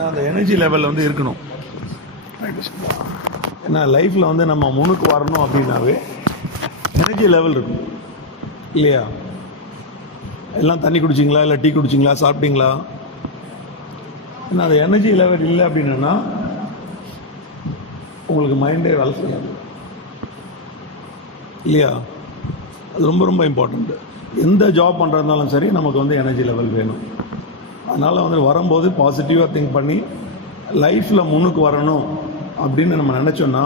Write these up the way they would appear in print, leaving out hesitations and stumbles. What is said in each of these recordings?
ஏன்னா அந்த எனர்ஜி லெவலில் வந்து இருக்கணும். ஏன்னா லைஃப்பில் வந்து நம்ம முன்னுக்கு வரணும் அப்படின்னாவே எனர்ஜி லெவல் இருக்கும் இல்லையா? எல்லாம் தண்ணி குடிச்சிங்களா, இல்லை டீ குடிச்சிங்களா, சாப்பிட்டீங்களா? ஏன்னா அந்த எனர்ஜி லெவல் இல்லை அப்படின்னா உங்களுக்கு மைண்டே வேலை செய்யாது இல்லையா? அது ரொம்ப ரொம்ப இம்பார்ட்டண்ட்டு. எந்த ஜாப் பண்ணுறதுனாலும் சரி நமக்கு வந்து எனர்ஜி லெவல் வேணும். அதனால் வந்து வரும்போது பாசிட்டிவாக திங்க் பண்ணி லைஃப்பில் முன்னுக்கு வரணும் அப்படின்னு நம்ம நினச்சோன்னா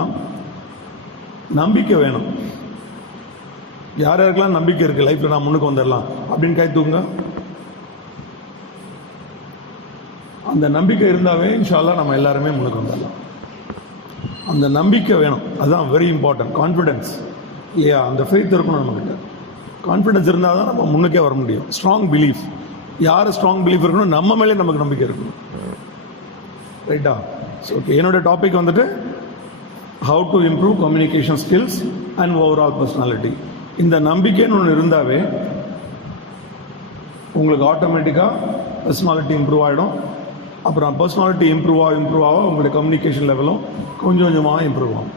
நம்பிக்கை வேணும். யார் யாருக்கெல்லாம் நம்பிக்கை இருக்குது லைஃப்பில் நான் முன்னுக்கு வந்துடலாம் அப்படின்னு கை தூங்க. அந்த நம்பிக்கை இருந்தாவே இன்ஷா அல்லாஹ் நம்ம எல்லாருமே முன்னுக்கு வந்துடலாம். அந்த நம்பிக்கை வேணும், அதுதான் வெரி இம்பார்ட்டன்ட். கான்ஃபிடென்ஸ் இல்லையா? அந்த ஃபெய்த் இருக்கணும் நம்மக்கிட்ட. கான்ஃபிடென்ஸ் இருந்தால் தான் நம்ம முன்னுக்கே வர முடியும். Strong belief. யார் ஸ்ட்ராங் பிலீஃப் இருக்கணும்? நம்ம மேலே நமக்கு நம்பிக்கை இருக்கணும். ரைட்டா? ஸோ ஓகே, என்னோட டாபிக் வந்துட்டு how to improve communication skills and overall personality. இந்த நம்பிக்கைன்னு ஒன்று இருந்தாவே உங்களுக்கு ஆட்டோமேட்டிக்காக பர்சனாலிட்டி இம்ப்ரூவ் ஆகிடும். அப்புறம் பர்சனாலிட்டி இம்ப்ரூவ் ஆக உங்களுடைய கம்யூனிகேஷன் லெவலும் கொஞ்சம் கொஞ்சமாக இம்ப்ரூவ் ஆகும்.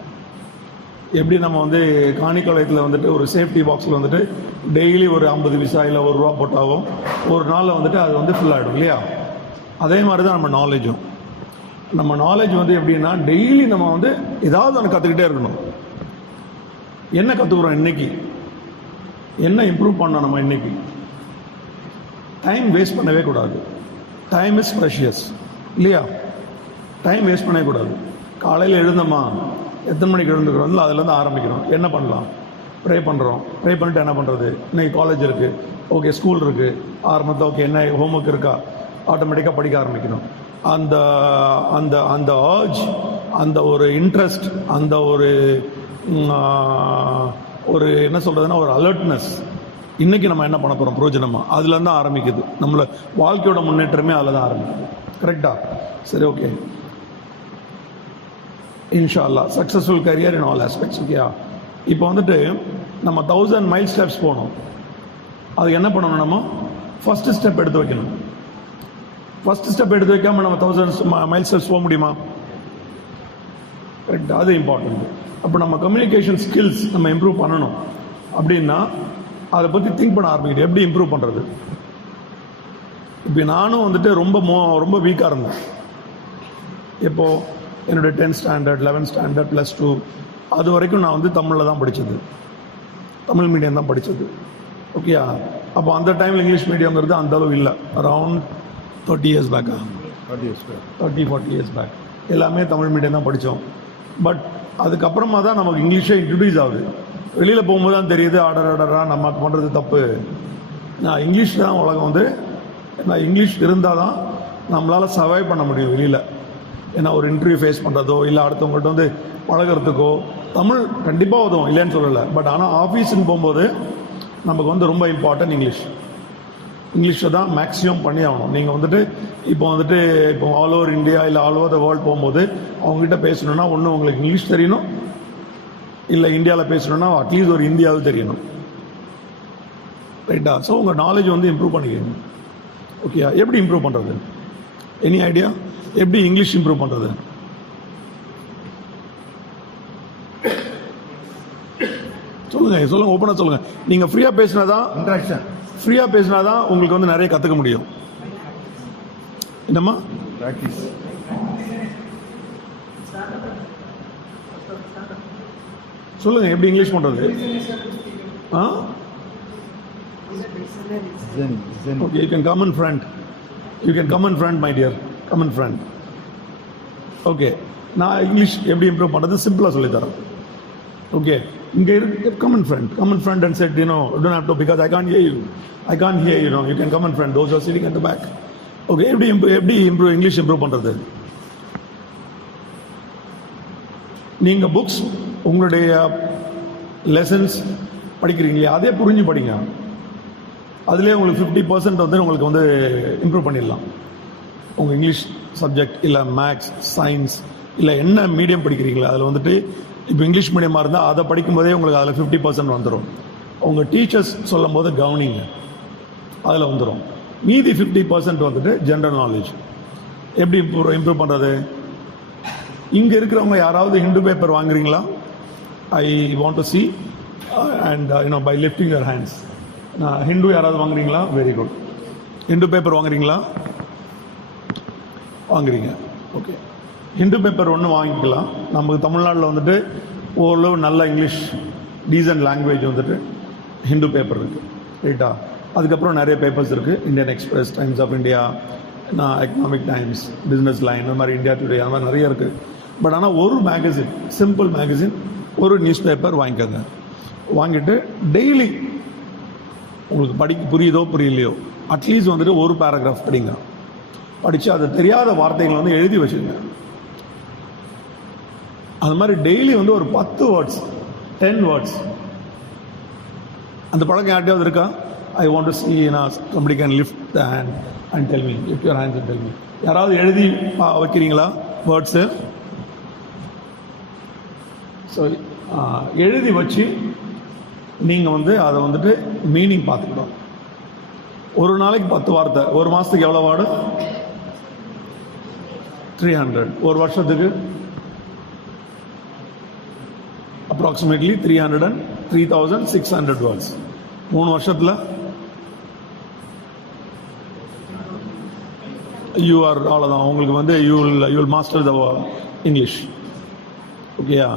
எப்படி நம்ம வந்து காணிக்கலையத்தில் வந்துட்டு ஒரு சேஃப்டி பாக்ஸில் வந்துட்டு டெய்லி ஒரு 50 பைசா இல்லை ₹1 போட்டாவும் ஒரு நாளில் வந்துட்டு அது வந்து ஃபில் ஆகிடும் இல்லையா? அதே மாதிரி தான் நம்ம நாலேஜும். நம்ம நாலேஜ் வந்து எப்படின்னா டெய்லி நம்ம வந்து ஏதாவது ஒன்று கற்றுக்கிட்டே இருக்கணும். என்ன கற்றுக்குறோம் இன்னைக்கு, என்ன இம்ப்ரூவ் பண்ணோம் நம்ம இன்னைக்கு. டைம் வேஸ்ட் பண்ணவே கூடாது. டைம் இஸ் ப்ரெஷியஸ் இல்லையா? டைம் வேஸ்ட் பண்ணவே கூடாது. காலையில் எழுந்தோமா, எத்தனை மணிக்கு எழுந்துக்கிறோம், அதுலேருந்து ஆரம்பிக்கிறோம். என்ன பண்ணலாம்? ப்ரே பண்ணுறோம். ப்ரே பண்ணிட்டு என்ன பண்ணுறது? இன்னைக்கு காலேஜ் இருக்குது, ஓகே, ஸ்கூல் இருக்குது, ஆரம்பத்தில் ஓகே, என்ன ஹோம்ஒர்க் இருக்கா, ஆட்டோமேட்டிக்காக படிக்க ஆரம்பிக்கணும். அந்த அந்த அந்த ஆர்ஜ், அந்த ஒரு இன்ட்ரெஸ்ட், அந்த ஒரு ஒரு என்ன சொல்கிறதுனா ஒரு அலர்ட்னஸ், இன்றைக்கி நம்ம என்ன பண்ண போகிறோம் பிரோஜனமாக, அதுலேருந்து தான் ஆரம்பிக்குது. நம்மளை வாழ்க்கையோட முன்னேற்றமே அதில் தான் ஆரம்பிக்குது. கரெக்டாக? சரி, ஓகே. இன்ஷா அல்லாஹ் successful career in all aspects. ஓகேயா? இப்போ வந்துட்டு நம்ம 1000 மைல் ஸ்டெப்ஸ் போகணும். அதுக்கு என்ன பண்ணணும்? நம்ம ஃபஸ்ட்டு ஸ்டெப் எடுத்து வைக்கணும். ஃபஸ்ட்டு ஸ்டெப் எடுத்து வைக்காமல் நம்ம 1000 மைல் ஸ்டெப்ஸ் போக முடியுமா? கரெக்ட், அது இம்பார்ட்டன்ட். அப்போ நம்ம கம்யூனிகேஷன் ஸ்கில்ஸ் நம்ம இம்ப்ரூவ் பண்ணணும் அப்படின்னா அதை பற்றி திங்க் பண்ண ஆரம்பிக்கிட்டு எப்படி இம்ப்ரூவ் பண்ணுறது. இப்போ நானும் வந்துட்டு ரொம்ப வீக்காக இருந்தேன். இப்போது என்னுடைய 10th ஸ்டாண்டர்ட் 11th ஸ்டாண்டர்ட் +2 அது வரைக்கும் நான் வந்து தமிழில் தான் படித்தது, தமிழ் மீடியம் தான் படித்தது. ஓகேயா? அப்போ அந்த டைமில் இங்கிலீஷ் மீடியம்ங்கிறது அந்த அளவு இல்லை. அரவுண்ட் 30 years பேக்கா, 30-40 years பேக் எல்லாமே தமிழ் மீடியம் தான் படித்தோம். பட் அதுக்கப்புறமா தான் நமக்கு இங்கிலீஷே இன்ட்ரடியூஸ் ஆகுது. வெளியில் போகும்போது தான் தெரியுது, ஆர்டரா நம்ம பண்ணுறது தப்பு. நான் இங்கிலீஷ் தான் உலகம் வந்து, நான் இங்கிலீஷ் இருந்தால் தான் நம்மளால் சர்வை பண்ண முடியும் வெளியில். ஏன்னா ஒரு இன்டர்வியூ ஃபேஸ் பண்ணுறதோ இல்லை அடுத்தவங்கள்ட்ட வந்து பழகிறதுக்கோ தமிழ் கண்டிப்பாக உதவும், இல்லைன்னு சொல்லலை. பட் ஆனால் ஆஃபீஸுன்னு போகும்போது நமக்கு வந்து ரொம்ப இம்பார்ட்டன்ட் இங்கிலீஷை தான் மேக்ஸிமம் பண்ணி ஆகணும். நீங்கள் வந்துட்டு இப்போ ஆல் ஓவர் இந்தியா இல்லை ஆல் ஓவர் த வேர்ல்டு போகும்போது அவங்ககிட்ட பேசணுன்னா ஒன்று உங்களுக்கு இங்கிலீஷ் தெரியணும், இல்லை இந்தியாவில் பேசணுன்னா அட்லீஸ்ட் ஒரு இந்தியாவது தெரியணும். ரைட்டா? ஸோ உங்கள் நாலேஜ் வந்து இம்ப்ரூவ் பண்ணிக்கணும். ஓகேயா? எப்படி இம்ப்ரூவ் பண்ணுறது? Any idea? எப்படி இங்கிலீஷ் இம்ப்ரூவ் பண்ணுறது? சொல்லுங்கள், ஓப்பனாக சொல்லுங்கள். நீங்கள் ஃப்ரீயாக பேசினாதான் இன்ட்ராக்ஷன், ஃப்ரீயாக பேசினாதான் உங்களுக்கு வந்து நிறைய கற்றுக்க முடியும். என்னம்மா? ப்ராக்டிஸ். சொல்லுங்கள், எப்படி இங்கிலீஷ் பண்ணுறது? Okay, you can come in front. You can come in front my dear, come in front. Okay, நான் இங்கிலீஷ் எப்படி இம்ப்ரூவ் பண்ணுறது சிம்பிளாக சொல்லித்தரேன். ஓகே, இங்கே இருக்கு, come in front and said, you don't have to, because I can't hear you, you can come in front, those are sitting at the back. Okay, எப்படி improve English improve பண்ணுறது? நீங்கள் books உங்களுடைய lessons படிக்கிறீங்களே அதே புரிஞ்சு படிங்க. அதுலேயே உங்களுக்கு 50% வந்து உங்களுக்கு வந்து இம்ப்ரூவ் பண்ணிடலாம். உங்கள் இங்கிலீஷ் சப்ஜெக்ட் இல்லை மேக்ஸ், சயின்ஸ் இல்லை என்ன மீடியம் படிக்கிறீங்களா அதில் வந்துட்டு இப்போ இங்கிலீஷ் மீடியமாக இருந்தால் அதை படிக்கும்போதே உங்களுக்கு அதில் 50% வந்துடும். உங்கள் டீச்சர்ஸ் சொல்லும் போது கவனிங்க, அதில் வந்துடும். மீதி 50% வந்துட்டு ஜென்ரல் நாலேஜ். எப்படி இம்ப்ரூவ் பண்ணுறது? இங்கே இருக்கிறவங்க யாராவது ஹிந்து பேப்பர் வாங்குறீங்களா? I want to see and by lifting your hands. நான் ஹிந்து யாராவது வாங்குறீங்களா? Very good. ஹிந்து பேப்பர் வாங்குறீங்களா? வாங்குறீங்க. ஓகே, ஹிந்து பேப்பர் ஒன்று வாங்கிக்கலாம். நமக்கு தமிழ்நாட்டில் வந்துட்டு ஓரளவு நல்ல இங்கிலீஷ் டீசன்ட் லாங்குவேஜ் வந்துட்டு ஹிந்து பேப்பர் இருக்குது, ரைட்டா? அதுக்கப்புறம் நிறைய பேப்பர்ஸ் இருக்குது. Indian Express, Times of India, Economic Times, Business Line, இந்த மாதிரி இந்தியா டுடே, அந்த மாதிரி நிறைய இருக்குது. பட் ஆனால் ஒரு மேகசின், சிம்பிள் மேகசின், ஒரு நியூஸ் பேப்பர் வாங்கிக்கோங்க. வாங்கிட்டு டெய்லி உங்களுக்கு புரியுதோ புரியலையோ அட்லீஸ்ட் வந்துட்டு ஒரு பேராகிராஃப் படிங்க. படித்து அது தெரியாத வார்த்தைகளை வந்து எழுதி வச்சுங்க. அது மாதிரி டெய்லி வந்து ஒரு 10 வேர்ட்ஸ், 10 வேர்ட்ஸ். அந்த பழக்கம் யார்ட்டையாவது இருக்கா? ஐ want to C somebody can lift the hand and tell me, lift your hands and tell me. யாராவது எழுதி வைக்கிறீங்களா வேர்ட்ஸு? ஸோ எழுதி வச்சு நீங்கள் வந்து அதை வந்துட்டு மீனிங் பார்த்துக்கிட்டோம். ஒரு நாளைக்கு 10 வார்த்தை, ஒரு மாதத்துக்கு எவ்வளோ வேர்டு? 300. ஒரு வருஷத்துக்கு அப்ராக்சிமேட்லி 3,600 வேர்ட்ஸ். 3 வருஷத்தில் யூ ஆர் அவ்வளோதான். உங்களுக்கு வந்து you will master the English. ஓகேயா?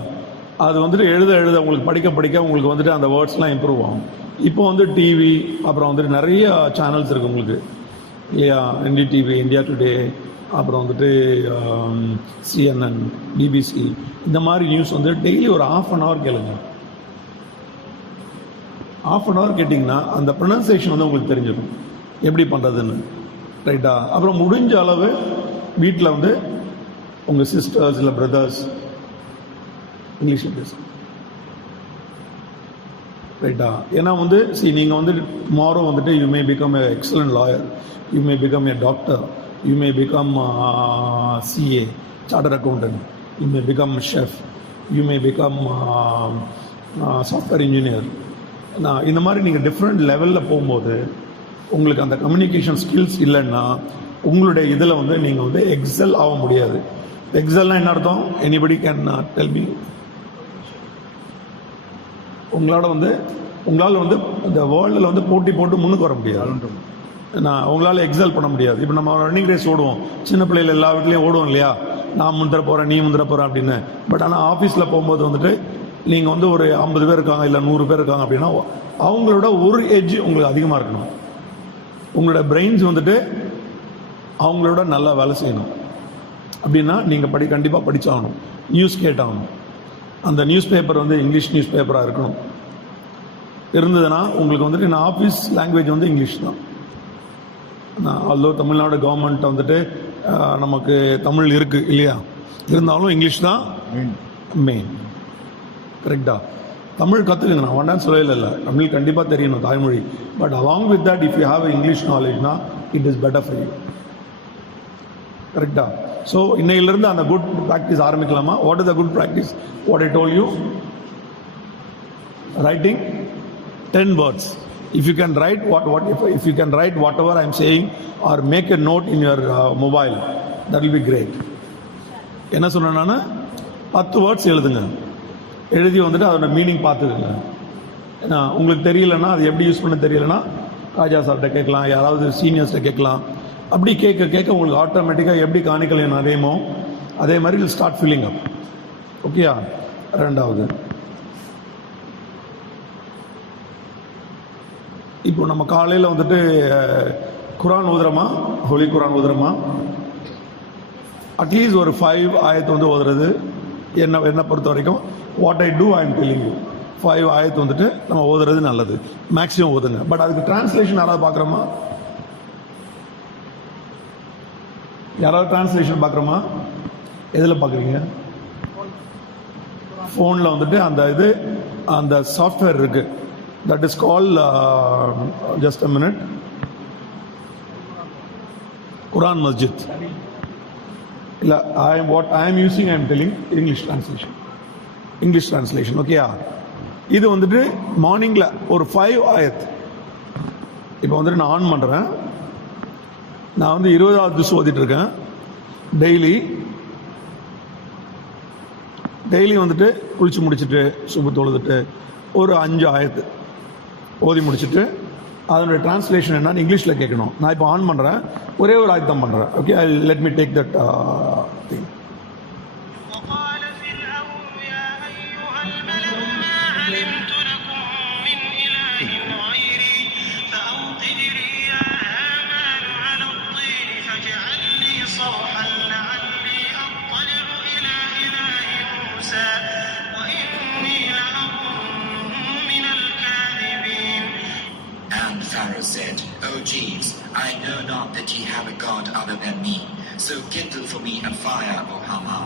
அது வந்துட்டு எழுத உங்களுக்கு படிக்க உங்களுக்கு வந்துட்டு அந்த வேர்ட்ஸ்லாம் இம்ப்ரூவ் ஆகும். இப்போ வந்து டிவி, அப்புறம் வந்துட்டு நிறைய சேனல்ஸ் இருக்குது உங்களுக்கு இல்லையா? NDTV, இந்தியா டுடே, அப்புறம் வந்துட்டு CNN, BBC, இந்த மாதிரி நியூஸ் வந்து டெய்லி ஒரு 1/2 hour கேளுங்க. 1/2 hour கேட்டிங்கன்னா அந்த ப்ரொனன்சியேஷன் வந்து உங்களுக்கு தெரிஞ்சிடும் எப்படி பண்ணுறதுன்னு, ரைட்டா? அப்புறம் முடிஞ்ச அளவு வீட்டில் வந்து உங்கள் சிஸ்டர்ஸ் இல்லை பிரதர்ஸ் இங்கிலீஷில் பேசுங்க, ரைட்டா? ஏன்னா வந்து நீங்கள் வந்து டுமாரோ வந்துட்டு you may become a excellent lawyer, you may become a doctor, you may become CA, chartered accountant, you may become chef, you may become software engineer. இந்த மாதிரி நீங்கள் டிஃப்ரெண்ட் லெவலில் போகும்போது உங்களுக்கு அந்த கம்யூனிகேஷன் ஸ்கில்ஸ் இல்லைன்னா உங்களுடைய இதில் வந்து நீங்கள் வந்து எக்ஸல் ஆக முடியாது. எக்ஸல்னால் என்ன அர்த்தம்? Anybody can tell me. உங்களால் வந்து இந்த வேர்ல்டில் வந்து போட்டி போட்டு முன்னுக்கு வர முடியாது. உங்களால் எக்ஸல் பண்ண முடியாது. இப்போ நம்ம ரன்னிங் ரேஸ் ஓடுவோம், சின்ன பிள்ளைகள் எல்லா வீட்லேயும் ஓடுவோம் இல்லையா? நான் முந்திர போகிறேன், நீ முந்திர போகிறேன் அப்படின்னு. பட் ஆனால் ஆஃபீஸில் போகும்போது வந்துட்டு நீங்கள் வந்து ஒரு 50 பேர் இருக்காங்க, இல்லை 100 பேர் இருக்காங்க அப்படின்னா அவங்களோட ஒரு எட்ஜ் உங்களுக்கு அதிகமாக இருக்கணும். உங்களோட பிரெயின்ஸ் வந்துட்டு அவங்களோட நல்லா வேலை செய்யணும். அப்படின்னா நீங்கள் கண்டிப்பாக படித்தாகணும், நியூஸ் கேட்டாகணும். அந்த நியூஸ் பேப்பர் வந்து இங்கிலீஷ் நியூஸ் பேப்பராக இருக்கணும். இருந்ததுன்னா உங்களுக்கு வந்துட்டு நான் ஆஃபீஸ் லாங்குவேஜ் வந்து இங்கிலீஷ் தான். ஆல்தோ தமிழ்நாடு கவர்மெண்ட் வந்துட்டு நமக்கு தமிழ் இருக்குது இல்லையா? இருந்தாலும் இங்கிலீஷ் தான் மெயின், கரெக்டா? தமிழ் கற்றுக்குங்க, நான் வேண்டான்னு சொல்லவே இல்லை. தமிழ் கண்டிப்பாக தெரியணும், தாய்மொழி. But along with that if you have English நாலேஜ்னா it is better for you, கரெக்டா? ஸோ இன்னையிலிருந்து அந்த குட் ப்ராக்டிஸ் ஆரம்பிக்கலாமா? What is the good practice? What I told you, writing 10 words. If you can write if you can write whatever I am saying or make a note in your mobile, that will be great. என்ன சொன்னேன் நான்? 10 words எழுதுங்க. எழுதி வந்துட்டு அதோட meaning பார்த்துக்குங்க. ஏன்னா உங்களுக்கு தெரியலன்னா, அது எப்படி யூஸ் பண்ண தெரியலன்னா ராஜா சார்கிட்ட கேட்கலாம், யாராவது சீனியர்ஸ்கிட்ட கேட்கலாம். அப்படி கேட்க உங்களுக்கு ஆட்டோமேட்டிக்காக எப்படி காணிக்கலை நிறையுமோ அதே மாதிரி வில் ஸ்டார்ட் ஃபில்லிங் அப். ஓகேயா? ரெண்டாவது, இப்போ நம்ம காலையில் வந்துட்டு குரான் ஓதுறோமா, ஹோலி குரான் ஓதுறோமா? அட்லீஸ்ட் ஒரு 5 ஆயத்து வந்து ஓதுறது என்னை பொறுத்த வரைக்கும் what I do I am telling you. 5 ஆயத்து வந்துட்டு நம்ம ஓதுறது நல்லது, மேக்ஸிமம் ஓதுங்க. பட் அதுக்கு டிரான்ஸ்லேஷன் யாராவது பார்க்குறோமா? யாராவது டிரான்ஸ்லேஷன் பார்க்குறோமா? எதில் பார்க்குறீங்க? ஃபோனில் வந்துட்டு அந்த சாஃப்ட்வேர் இருக்குது. That is called just a minute, Quran Masjid. What I am using, I am telling English translation. Okay, இது வந்துட்டு மார்னிங்கில் ஒரு 5 ஆயத். இப்போ வந்துட்டு நான் ஆன் பண்ணுறேன். நான் வந்து 20வது ஜூஸ் ஓதிட்டு இருக்கேன். டெய்லி வந்துட்டு குளிச்சு முடிச்சுட்டு சுப தொழுதுட்டு ஒரு 5 ஆயத்து ஓதி முடிச்சுட்டு அதனுடைய டிரான்ஸ்லேஷன் என்னன்னு இங்கிலீஷில் கேட்கணும். நான் இப்போ ஆன் பண்ணுறேன், ஒரே ஒரு ஆயத்தம் பண்ணுறேன். Okay, let me take that thing. Pharaoh said, O Jeeves, I know not that ye have a God other than me. So kindle for me a fire, O Haman,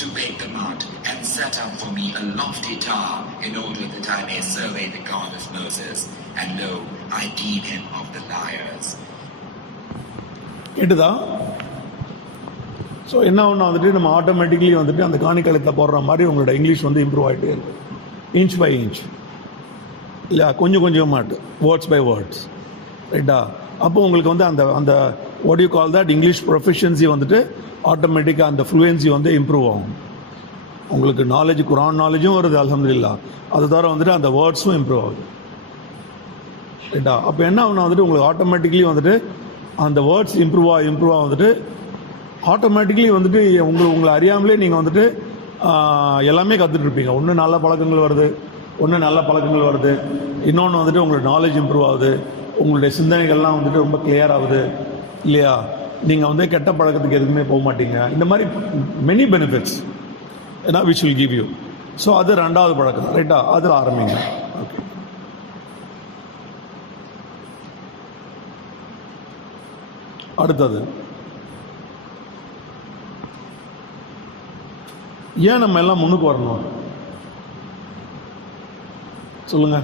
to bake the mud, and set up for me a lofty tower, in order that I may survey the God of Moses. And lo, I deem him of the liars. கேட்டுதா? So என்ன ஒன்று வந்துட்டு நம்ம automatically வந்துட்டு அந்த காணிக்கலத்தில் போடுற மாதிரி உங்களோட இங்கிலீஷ் வந்து இம்ப்ரூவ் ஆகிட்டே இருக்கு, இன்ச் பை இன்ச், இல்லை கொஞ்சம் கொஞ்சமாட்டு, வேர்ட்ஸ் பை வேர்ட்ஸ், ரைட்டா? அப்போ உங்களுக்கு வந்து அந்த what you call that English proficiency வந்துட்டு ஆட்டோமேட்டிக்காக அந்த ஃப்ளூயன்சி வந்து இம்ப்ரூவ் ஆகும். உங்களுக்கு நாலேஜ், குரான் நாலேஜும் வருது அல்ஹம்துலில்லாஹ், அது தவிர வந்துட்டு அந்த வேர்ட்ஸும் இம்ப்ரூவ் ஆகுது, ரைட்டா? அப்போ என்ன ஆகுனா வந்துட்டு உங்களுக்கு ஆட்டோமேட்டிக்லி வந்துட்டு அந்த வேர்ட்ஸ் இம்ப்ரூவ் வந்துட்டு ஆட்டோமேட்டிக்லி வந்துட்டு உங்களை அறியாமலே நீங்கள் வந்துட்டு எல்லாமே கற்றுட்ருப்பீங்க. ஒன்று நல்ல பழக்கங்கள் வருது, இன்னொன்று வந்துட்டு உங்களோட நாலேஜ் இம்ப்ரூவ் ஆகுது, உங்களுடைய சிந்தனைகள்லாம் வந்துட்டு ரொம்ப கிளியர் ஆகுது, இல்லையா? நீங்கள் வந்து கெட்ட பழக்கத்துக்கு எதுக்குமே போக மாட்டீங்க. இந்த மாதிரி மெனி பெனிஃபிட்ஸ் ஏன்னா which will give you. So அது 2வது பழக்கம், ரைட்டா? அதில் ஆரம்பிங்க. ஓகே, அடுத்தது ஏன் நம்ம எல்லாம் முன்னுக்கு வரணும் சொல்லுங்க.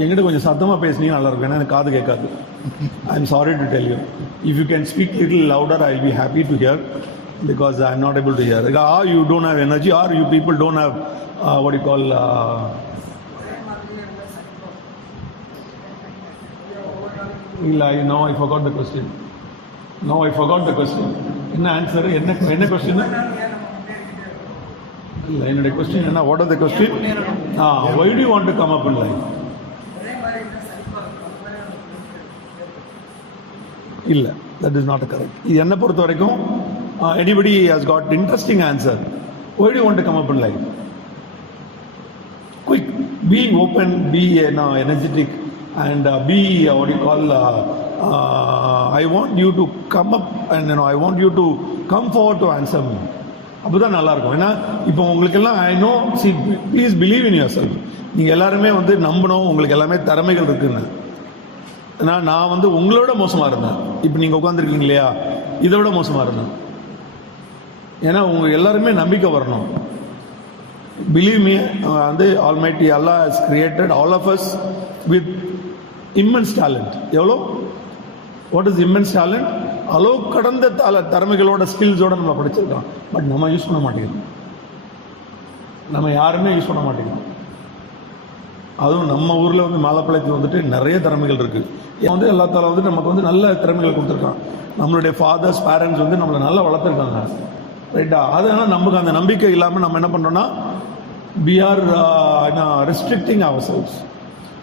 என்கிட்ட கொஞ்சம் சத்தமாக பேசுனீங்க நல்லா இருக்கும், ஏன்னா எனக்கு காது கேட்காது. I am sorry to tell you, if you can speak little louder I will be happy to hear, because I am not able to hear. Are you don't have energy, are you people don't have what you call இல்லை. No I forgot the question. என்ன ஆன்சர்? என்ன question? இல்லை, என்னுடைய question என்ன? What are the question? why do you want to come up in life? இல்லை, that is not correct. இது என்னை பொறுத்த வரைக்கும் anybody has got interesting answer. Why do you want to come up in life? Quick, be open, be energetic, and be what you call I want you to come up and I want you to come forward to answer me. அப்போதான் நல்லாயிருக்கும். ஏன்னா இப்போ உங்களுக்கெல்லாம் I know, C please believe in your self. நீங்கள் எல்லாருமே வந்து நம்பணும் உங்களுக்கு எல்லாமே திறமைகள் இருக்குன்னு. ஏன்னா நான் வந்து உங்களோட மோசமாக இருந்தேன், இப்போ நீங்கள் உட்காந்துருக்கீங்க இல்லையா, இதை விட மோசமாக இருந்தேன். ஏன்னா உங்கள் எல்லாருமே நம்பிக்கை வரணும். பிலீவ் மீ, வந்து almighty Allah has created all of us with immense talent. எவ்வளோ? What is immense talent? அளவு கடந்த திறமைகளோட ஸ்கில்ஸோட நம்ம படிச்சிருக்கோம், பட் நம்ம யூஸ் பண்ண மாட்டேங்கிறோம். நம்ம யாருமே யூஸ் பண்ண மாட்டேங்கிறோம். அதுவும் நம்ம ஊரில் வந்து மாலப்பாளையத்தில் வந்துட்டு நிறைய திறமைகள் இருக்குது. வந்து எல்லா தால வந்து நமக்கு வந்து நல்ல திறமைகள் கொடுத்துருக்கான். நம்மளுடைய ஃபாதர்ஸ், பேரண்ட்ஸ் வந்து நம்மளை நல்லா வளர்த்துருக்காங்க, ரைட்டா? அதனால நமக்கு அந்த நம்பிக்கை இல்லாமல் நம்ம என்ன பண்ணுறோன்னா we are restricting ourselves.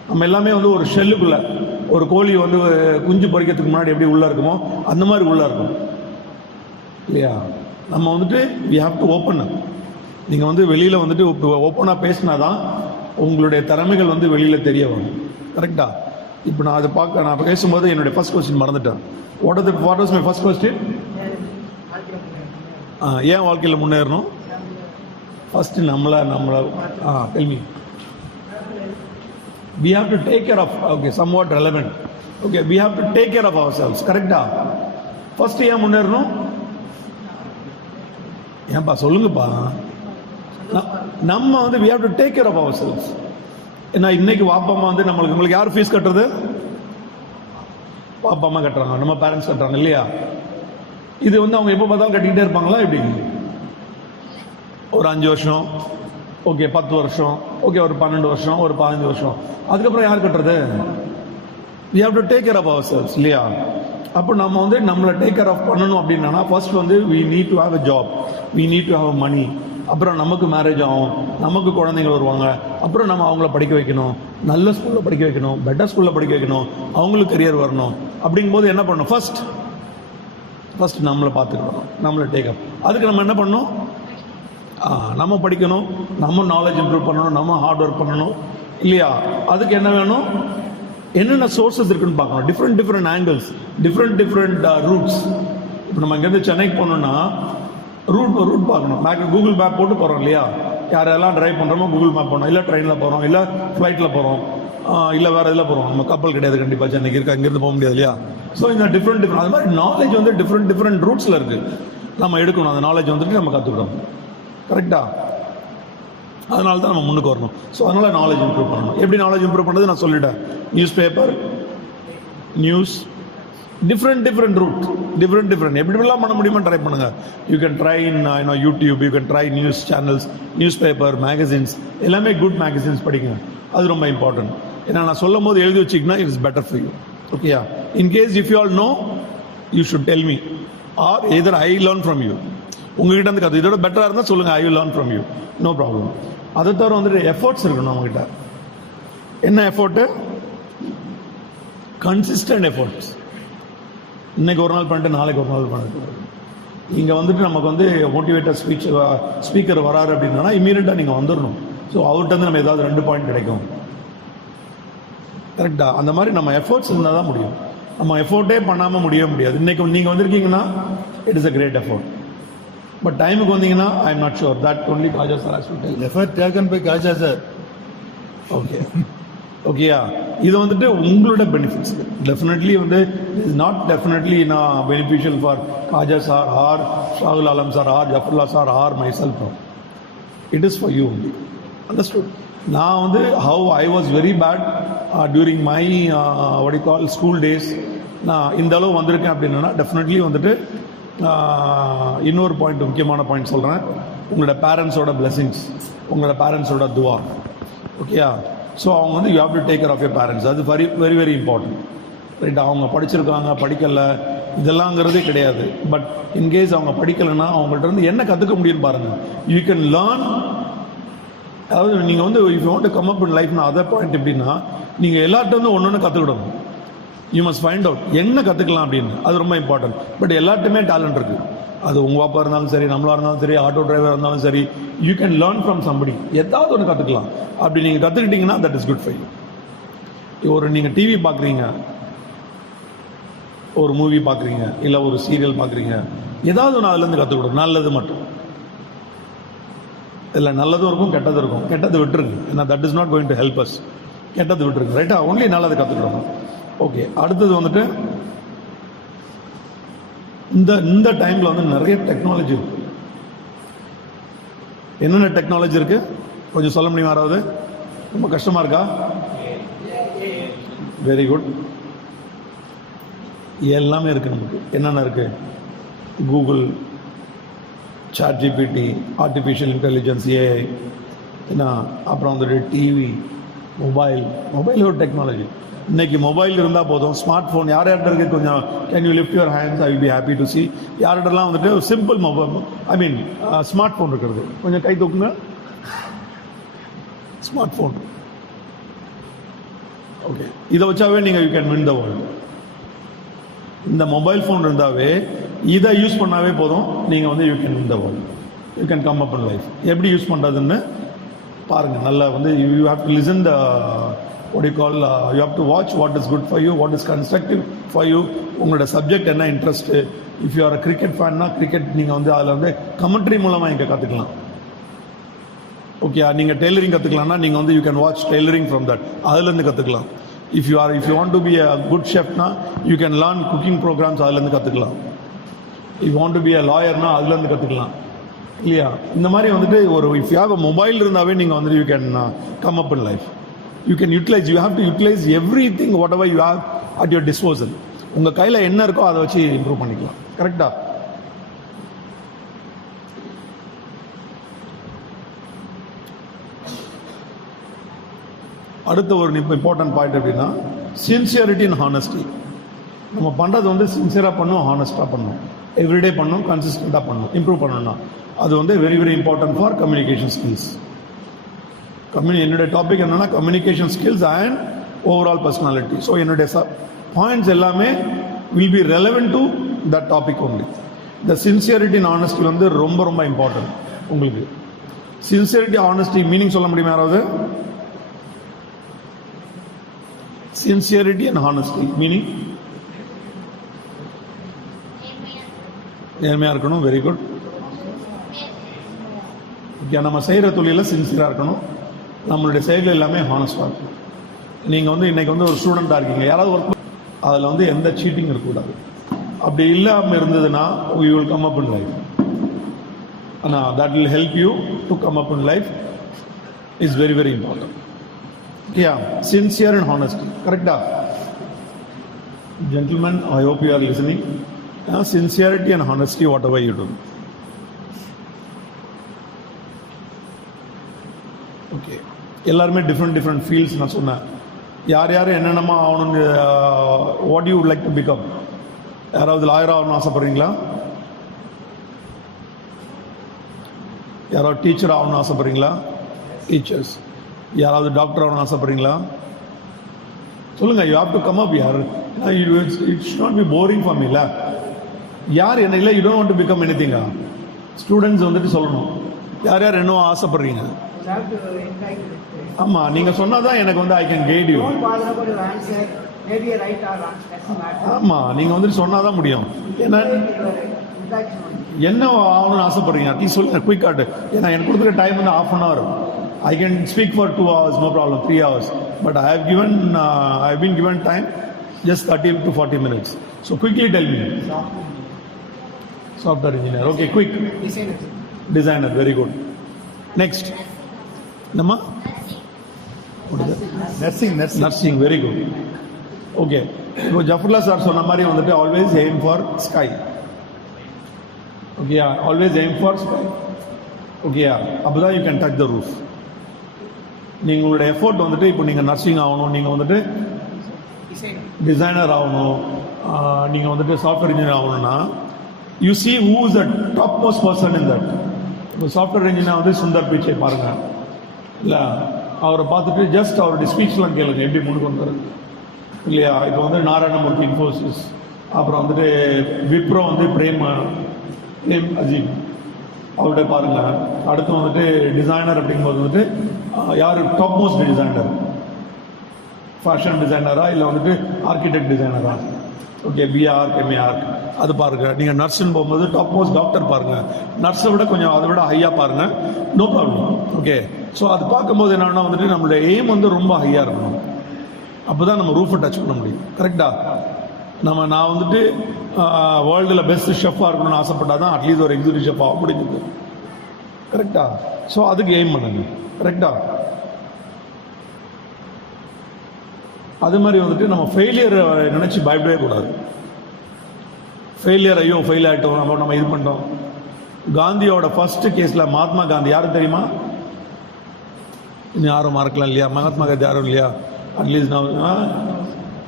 நம்ம எல்லாமே வந்து ஒரு ஷெல்லுக்குள்ளே, ஒரு கோழி வந்து குஞ்சு பொறிக்கிறதுக்கு முன்னாடி எப்படி உள்ளே இருக்குமோ அந்த மாதிரி உள்ளே இருக்கும், இல்லையா? நம்ம வந்துட்டு we have to open up. நீங்கள் வந்து வெளியில் வந்துட்டு ஓப்பனாக பேசினா தான் உங்களுடைய திறமைகள் வந்து வெளியில் தெரிய வரும், கரெக்டா? இப்போ நான் அதை நான் பேசும்போது என்னுடைய ஃபர்ஸ்ட் கொஸ்டின் மறந்துட்டேன். What was my first question? ஏன் வாழ்க்கையில் முன்னேறணும்? ஃபர்ஸ்ட் நம்மளை tell me. We have to take care of, okay, somewhat relevant. Okay, we have to take care of ourselves, correct? First ஏன் முன்னேறணும்? ஏன்பா சொல்லுங்கப்பா. நம்ம வந்து we have to take care of ourselves. ஏன்னா இன்னைக்கு வாப்பா அம்மா வந்து நம்மளுக்கு யார் ஃபீஸ் கட்டுறது? வாப்பா அம்மா கட்டுறாங்க, நம்ம பேரண்ட்ஸ் கட்டுறாங்க, இல்லையா? இது வந்து அவங்க எப்போ பார்த்தாலும் கட்டிக்கிட்டே இருப்பாங்களா? எப்படி? ஒரு 5 வருஷம், ஓகே 10 வருஷம், ஓகே ஒரு 12 வருஷம், ஒரு 15 வருஷம், அதுக்கப்புறம் யார் கட்டுறது? We have to take care of ourselves, இல்லையா? அப்போ நம்ம வந்து நம்மளை டேக் கேர் ஆஃப் பண்ணணும் அப்படின்னா ஃபர்ஸ்ட் வந்து we need to have a job, we need to have money. அப்புறம் நமக்கு மேரேஜ் ஆகும், நமக்கு குழந்தைங்க வருவாங்க, அப்புறம் நம்ம அவங்கள படிக்க வைக்கணும், நல்ல ஸ்கூலில் படிக்க வைக்கணும், பெட்டர் ஸ்கூலில் படிக்க வைக்கணும், அவங்களுக்கு கரியர் வரணும். அப்படிங்கும்போது என்ன பண்ணணும்? ஃபர்ஸ்ட் நம்மளை பார்த்துக்கணும், நம்மளை டேக்அப். அதுக்கு நம்ம என்ன பண்ணணும்? நம்ம படிக்கணும், நம்ம நாலேஜ் இம்ப்ரூவ் பண்ணணும், நம்ம ஹார்ட் ஒர்க் பண்ணணும் இல்லையா? அதுக்கு என்ன வேணும்? என்னென்ன சோர்சஸ் இருக்குன்னு பார்க்கணும். Different angles, different roots. இப்போ நம்ம இங்கேருந்து சென்னைக்கு போகணுன்னா ரூட் பார்க்கணும். கூகுள் மேப் போட்டு போகிறோம் இல்லையா? யாரெல்லாம் ட்ரைவ் பண்ணுறோமோ கூகுள் மேப் பண்ணோம், இல்லை ட்ரெயினில் போகிறோம், இல்லை ஃப்ளைட்டில் போகிறோம், இல்லை வேறு இதில் போகிறோம். நம்ம கப்பல் கிடையாது கண்டிப்பாக, சென்னைக்கு இருக்கா, இங்கேருந்து போக முடியாது இல்லையா? ஸோ இந்த டிஃப்ரெண்ட் அது மாதிரி நாலேஜ் வந்து டிஃப்ரெண்ட் ரூட்ஸில் இருக்குது. நம்ம எடுக்கணும், அந்த நாலேஜ் வந்துட்டு நம்ம கற்றுக்கணும். கரெக்டாக? அதனால தான் நம்ம முன்னுக்கு வரணும். ஸோ அதனால் நாலேஜ் இம்ப்ரூவ் பண்ணணும். எப்படி நாலேஜ் இம்ப்ரூவ் பண்ணுறது நான் சொல்லிட்டேன். News paper, news, different route, different எப்படிலாம் பண்ண முடியுமோ ட்ரை பண்ணுங்க. You can try in YouTube, you can try news channels, news paper, magazines, எல்லாமே குட் மேகசின்ஸ் படிங்க. அது ரொம்ப இம்பார்ட்டன்ட். ஏன்னா நான் சொல்லும் போது எழுதி வச்சிங்கன்னா it is better for you. ஓகேயா? In case if you all know, you should tell me or either I learn from you. உங்ககிட்ட இருந்து கற்று இதோட பெட்டராக இருந்தால் சொல்லுங்கள், I will learn from you, no problem. அதை தவிர வந்துட்டு எஃபர்ட்ஸ் இருக்கணும் நம்மகிட்ட. என்ன எஃபர்ட்டு? Consistent efforts. இன்னைக்கு ஒரு நாள் பண்ணிட்டு நாளைக்கு ஒரு நாள் பண்ணிட்டு இங்கே வந்துட்டு நமக்கு வந்து மோட்டிவேட்டர் ஸ்பீக்கர் வராரு அப்படின்னா இமீடியட்டாக நீங்கள் வந்துடணும். ஸோ அவர்கிட்ட வந்து நம்ம ஏதாவது 2 பாயிண்ட் கிடைக்கும். கரெக்டாக? அந்த மாதிரி நம்ம எஃபர்ட்ஸ் இருந்தால் தான் முடியும். நம்ம எஃபோர்ட்டே பண்ணாமல் முடியாது. இன்னைக்கு நீங்கள் வந்திருக்கீங்கன்னா it is a great effort. But டைமுக்கு வந்தீங்கன்னா I am not sure that only Khaja sir has to tell. Effort taken by Khaja sir. ஓகேயா? இது வந்துட்டு உங்களோட பெனிஃபிட்ஸ். டெஃபினெட்லி வந்து இஸ் நாட் டெஃபினெட்லி நான் beneficial for Khaja sir or Shahul Alam sir or Jafarulla sir or myself. It is for you only. Understood? நான் வந்து how I was very bad during my what you call school days. நான் இந்த அளவு வந்திருக்கேன் அப்படின்னா definitely வந்துட்டு இன்னொரு பாயிண்ட், முக்கியமான பாயிண்ட் சொல்கிறேன். உங்களோட பேரண்ட்ஸோட பிளெஸிங்ஸ், உங்களோட பேரண்ட்ஸோட துவா. ஓகேயா? ஸோ அவங்க வந்து you have to take care of your parents. அது வெரி இம்பார்ட்டன்ட். ரைட்? அவங்க படிச்சிருக்காங்க படிக்கலை இதெல்லாங்கிறதே கிடையாது. பட் இன்கேஸ் அவங்க படிக்கலைன்னா அவங்கள்ட்ட இருந்து என்ன கற்றுக்க முடியும்னு பாருங்கள். You can learn. அதாவது நீங்கள் வந்து if you want to come up in லைஃப்னா அதர் பாயிண்ட் எப்படின்னா நீங்கள் எல்லார்ட்ட வந்து ஒன்று கற்றுக்கிடணும். யூ மஸ்ட் ஃபைண்ட் அவுட் என்ன கற்றுக்கலாம் அப்படின்னு. அது ரொம்ப இம்பார்ட்டன்ட். பட் எல்லார்ட்டுமே டேலண்ட் இருக்குது. அது உங்கள் அப்பா இருந்தாலும் சரி, நம்மளாக இருந்தாலும் சரி, ஆட்டோ டிரைவர் இருந்தாலும் சரி, you can learn from somebody. ஏதாவது ஒன்று கற்றுக்கலாம். அப்படி நீங்கள் கற்றுக்கிட்டீங்கன்னா that is good for you. ஒரு நீங்கள் டிவி பார்க்குறீங்க, ஒரு மூவி பார்க்குறீங்க, இல்லை ஒரு சீரியல் பார்க்குறீங்க, ஏதாவது ஒன்று அதுலேருந்து கற்றுக்கிடும். நல்லது மட்டும் இல்லை, நல்லதும் இருக்கும் கெட்டதும் இருக்கும். கெட்டது விட்டுருங்க, ஏன்னா that is not going to help us. கெட்டது விட்டுருங்க. ரைட்டா? ஒன்லி நல்லது கற்றுக்கிடணும். ஓகே. அடுத்தது வந்துட்டு இந்த டைமில் வந்து நிறைய டெக்னாலஜி இருக்கு. என்னென்ன டெக்னாலஜி இருக்கு கொஞ்சம் சொல்ல முடியுமா? யாராவது? ரொம்ப கஷ்டமா இருக்கா? Very good. எல்லாமே இருக்கு நமக்கு. என்னென்ன இருக்கு? Google, ChatGPT, artificial intelligence, AI, என்ன, அப்புறம் வந்துட்டு டிவி, மொபைல் ஒரு டெக்னாலஜி. இன்னைக்கு மொபைல் இருந்தால் போதும். ஸ்மார்ட் ஃபோன் யார்கிட்ட இருக்கு? கொஞ்சம் can you lift your hands? I will be happy to see. யார்கிட்டலாம் வந்துட்டு simple mobile, I mean smart phone இருக்கிறது. கொஞ்சம் கை தூக்குங்க. Smart phone. ஓகே. இதை வச்சாவே நீங்கள் you can win the world. இந்த மொபைல் ஃபோன் இருந்தாவே, இதை யூஸ் பண்ணாவே போதும், நீங்கள் வந்து you can win the world. You can come up in life. எப்படி யூஸ் பண்ணுறதுன்னு பாருங்கள். நல்லா வந்து you have to listen the what you call you have to watch what is good for you, what is constructive for you. உங்களோட subject என்ன interest. If you are a cricket ஃபேன்னா cricket நீங்கள் வந்து அதில் வந்து கமெண்ட்ரி மூலமாக இங்கே கற்றுக்கலாம். ஓகே. நீங்கள் டெய்லரிங் கற்றுக்கலாம்னா நீங்கள் வந்து you can watch tailoring from that, அதுலேருந்து கற்றுக்கலாம். If you want to be a good ஷெஃப்னா you can learn cooking programs, அதுலேருந்து கற்றுக்கலாம். If want to be a லாயர்னா அதுலேருந்து கற்றுக்கலாம் இல்லையா? இந்த மாதிரி வந்துட்டு ஒரு if you have a mobile இருந்தாவே நீங்கள் வந்து you can come up in life. You can utilize, you have to utilize everything whatever you have at your disposal. உங்கள் கையில் என்ன இருக்கோ அதை வச்சு இம்ப்ரூவ் பண்ணிக்கலாம். கரெக்டா? அடுத்த ஒரு இம்பார்ட்டன்ட் பாயிண்ட் எப்படின்னா சின்சியரிட்டி அண்ட் ஹானஸ்டி. நம்ம பண்ணுறது வந்து சின்சியராக பண்ணணும், ஹானஸ்ட்டாக பண்ணணும், எவ்ரிடே பண்ணணும், கன்சிஸ்டண்ட்டாக பண்ணணும், இம்ப்ரூவ் பண்ணணும்னா அது வந்து very very important for communication skills. என்னுடைய டாபிக் என்னென்னா communication skills and overall personality. So என்னுடைய பாயிண்ட்ஸ் எல்லாமே will be relevant to that topic only. இந்த சின்சியரிட்டி அண்ட் ஆனஸ்டி வந்து ரொம்ப ரொம்ப இம்பார்ட்டன்ட். உங்களுக்கு சின்சியரிட்டி ஆனஸ்டி மீனிங் சொல்ல முடியுமா யாராவது? சின்சியரிட்டி அண்ட் ஹானஸ்டி மீனிங் நேர்மையாக இருக்கணும். Very good. ஓகே, நம்ம செய்கிற தொழிலில் சின்சியராக இருக்கணும், நம்மளுடைய செயல்கள் எல்லாமே ஹானஸ்டாக இருக்கணும். நீங்கள் வந்து இன்றைக்கி வந்து ஒரு ஸ்டூடெண்ட்டாக இருக்கீங்க, யாராவது ஒர்க் அதில் வந்து எந்த சீட்டிங் இருக்கக்கூடாது. அப்படி இல்லாமல் இருந்ததுன்னா you will come up in life. ஆனால் that will help you to come up in life is very very important. Yeah, sincere and honesty. Correcta? Gentlemen, I hope you are listening. Sincerity and honesty, whatever you do. Okay. எல்லாருமே different fields நான் சொன்னேன். யார் என்னென்னமா ஆகணும்னு what you would like to become? யாராவது lawyer ஆகணும்னு ஆசைப்படுறீங்களா? யாராவது teacher ஆகணும்னு ஆசைப்படுறீங்களா? Teachers. யாராவது டாக்டர் ஆகணும்னு ஆசைப்படுறீங்களா? சொல்லுங்கள். You have to come up. யார் it should not be boring for me. இல்லை யார் என்ன இல்லை you don't want to become எனிதிங்கா? ஸ்டூடெண்ட்ஸ் வந்துட்டு சொல்லணும் யார் என்ன ஆசைப்படுறீங்க. ஆமாம், நீங்கள் சொன்னால் தான் எனக்கு வந்து ஐ கேன் கைட் யூ. ஆமாம், நீங்கள் வந்துட்டு சொன்னால் தான் முடியும். என்ன ஆகணும்னு ஆசைப்படுறீங்க அட்லீஸ்ட் சொல்லுங்கள், குயிக் ஆட்டு. ஏன்னா எனக்கு கொடுக்குற டைம் வந்து ½ an hour. I can speak for 2 hours, no problem, 3 hours. But I have been given time just 30 to 40 minutes. So quickly tell me. Software engineer. Okay, quick. Designer. Very good. Next. Nama? What is that? Nursing. Very good. Okay. So Jafrullah sir சொன்ன மாதிரி வந்துட்டு always aim for sky. Okay, yeah. Always aim for sky. Okay, yeah. அப்பதான் you can touch the roof. நீங்களோட effort வந்துட்டு இப்போ நீங்கள் nursing ஆகணும், நீங்கள் வந்துட்டு டிசைனர் ஆகணும், நீங்கள் வந்துட்டு சாஃப்ட்வேர் இன்ஜினியர் ஆகணும்னா you see who is the top most person in that. இப்போ சாஃப்ட்வேர் இன்ஜினியர் வந்து சுந்தர் பிச்சை பாருங்கள். இல்லை அவரை பார்த்துட்டு ஜஸ்ட் அவருடைய ஸ்பீச்லாம் கேளுங்க எப்படி முன்னுக்கு வந்தார் இல்லையா. இப்போ வந்து நாராயணமூர்த்தி இன்ஃபோசிஸ், அப்புறம் வந்துட்டு விப்ரோ வந்து பிரேம் அஜீப் அவர்கிட்ட பாருங்கள். அடுத்து வந்துட்டு டிசைனர் அப்படிங்கும்போது வந்துட்டு யார் டாப் மோஸ்ட் டிசைனர், ஃபேஷன் டிசைனரா இல்லை வந்துட்டு ஆர்கிடெக்ட் டிசைனரா? ஓகே, பிஆர் எம்ஏஆர் அது பாருங்கள். நீங்கள் நர்ஸ்ன்னு போகும்போது டாப் மோஸ்ட் டாக்டர் பாருங்கள். நர்ஸை விட கொஞ்சம் அதை விட ஹையாக பாருங்கள், நோ ப்ராப்ளம். ஓகே, ஸோ அது பார்க்கும்போது என்னன்னா வந்துட்டு நம்மளுடைய எய்ம் வந்து ரொம்ப ஹையாக இருக்கணும். அப்போ தான் நம்ம ரூஃபை டச் பண்ண முடியும். கரெக்டாக நான் வந்துட்டு வேர்ல்டில் பெஸ்ட் ஷெஃபாக இருக்கணும்னு ஆசைப்பட்டால் தான் அட்லீஸ்ட் ஒரு எக்ஸிக்யூட்டிவ் ஷெஃப் ஆக முடியுது. கரெக்டா? ஸோ அதுக்கு எய்ம் பண்ணுங்க. கரெக்டா? அது மாதிரி வந்துட்டு நம்ம ஃபெயிலியர் நினச்சி பயப்படவே கூடாது. ஃபெயிலியர், ஐயோ ஃபெயில் ஆகிட்டோம், நம்ம இது பண்ணிட்டோம். காந்தியோட ஃபர்ஸ்ட் கேஸில் மகாத்மா காந்தி யாரும் தெரியுமா? இன்னும் யாரும் மறக்கலாம் இல்லையா? மகாத்மா காந்தி யாரும் இல்லையா? அட்லீஸ்ட் நான்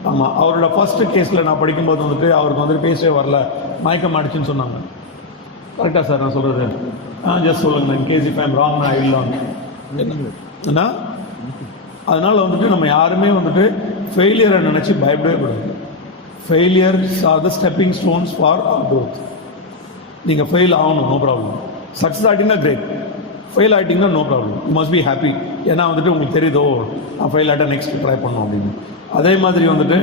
ஆமாம், அவரோட ஃபர்ஸ்ட் கேஸில் நான் படிக்கும்போது வந்துட்டு அவருக்கு வந்துட்டு பேசவே வரல, மயக்கம் ஆடிச்சுன்னு சொன்னாங்க. கரெக்டாக சார் நான் சொல்கிறது? ஜஸ்ட் சொல்லுங்க, in case if I am wrong I will learn. என்னன்னா அதனால் வந்துட்டு நம்ம யாருமே வந்துட்டு ஃபெயிலியரை நினச்சி பயப்படவே கூடாது. Failures are the stepping stones for our growth. நீங்கள் ஃபெயில் ஆகணும், நோ ப்ராப்ளம். சக்ஸஸ் ஆகிட்டிங்கன்னா கிரேட், ஃபெயில் ஆகிட்டிங்கன்னா no problem. You must be happy. ஏன்னா வந்துட்டு உங்களுக்கு தெரியுதோ நான் ஃபெயில் ஆகிட்டா நெக்ஸ்ட் ட்ரை பண்ணோம் அப்படின்னு. அதே மாதிரி வந்துட்டு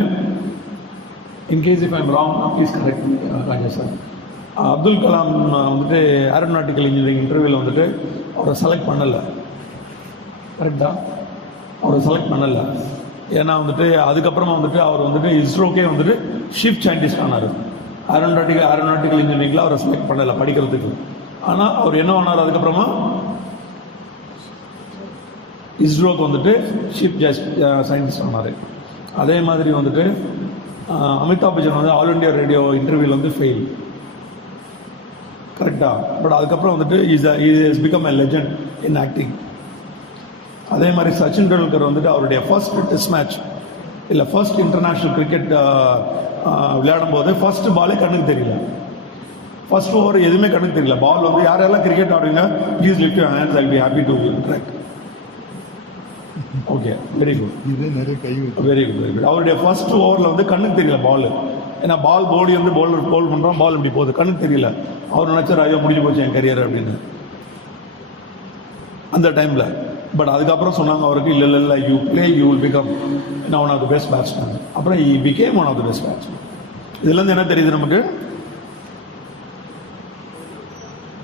in case if I am wrong please correct Raja sir. Abdul Kalam வந்துட்டு ஏரோநாட்டிக்கல் இன்ஜினியரிங் இன்டர்வியூவில் வந்துட்டு அவரை செலக்ட் பண்ணலை. கரெக்டாக? அவரை செலக்ட் பண்ணலை. ஏன்னா வந்துட்டு அதுக்கப்புறமா வந்துட்டு அவர் வந்துட்டு இஸ்ரோக்கே வந்துட்டு ஷிஃப்ட் சயின்டிஸ்ட் ஆனார். ஏரோநாட்டிக்கல் இன்ஜினியரிங்கில் அவரை செலக்ட் பண்ணலை படிக்கிறதுக்கு. ஆனால் அவர் என்ன ஆனார் அதுக்கப்புறமா? இஸ்ரோக்கு வந்துட்டு ஷிஃப்ட் சயின்டிஸ்ட் ஆனார். அதே மாதிரி வந்துட்டு அமிதாப் பச்சன் வந்து ஆல் இண்டியா ரேடியோ இன்டர்வியூவில் வந்து ஃபெயில். கரெக்டாக? பட் அதுக்கப்புறம் வந்துட்டு is become a legend in acting. அதே மாதிரி சச்சின் டெண்டுல்கர் வந்துட்டு அவருடைய ஃபர்ஸ்ட் டெஸ்ட் மேட்ச் இல்லை ஃபர்ஸ்ட் இன்டர்நேஷ்னல் கிரிக்கெட் விளையாடும் போது ஃபர்ஸ்ட் பாலே கண்ணுக்கு தெரியல, ஃபர்ஸ்ட் ஓவர் எதுவுமே கண்ணுக்கு தெரியல. பால் வந்து யாரெல்லாம் கிரிக்கெட் ஆடுவீங்க, please lift your hands, I will be happy to interact. Okay, very good, very good, very good. அவருடைய ஃபர்ஸ்ட் ஓவரில் வந்து கண்ணுக்கு தெரியல பால். ஏன்னா பால் போடி வந்து பவுல் பண்ணுறோம், பால் இப்படி போகுது, கண்ணுக்கு தெரியல. அவர் நினைச்சார் ஐயோ முடிஞ்சு போச்சு என் கரியர் அப்படின்னு அந்த டைமில். பட் அதுக்கப்புறம் சொன்னாங்க அவருக்கு, இல்லை இல்லை இல்லை, you play you will become one of the best batsman. அப்புறம் he became one of the best batsman. இதுலேருந்து என்ன தெரியுது நமக்கு,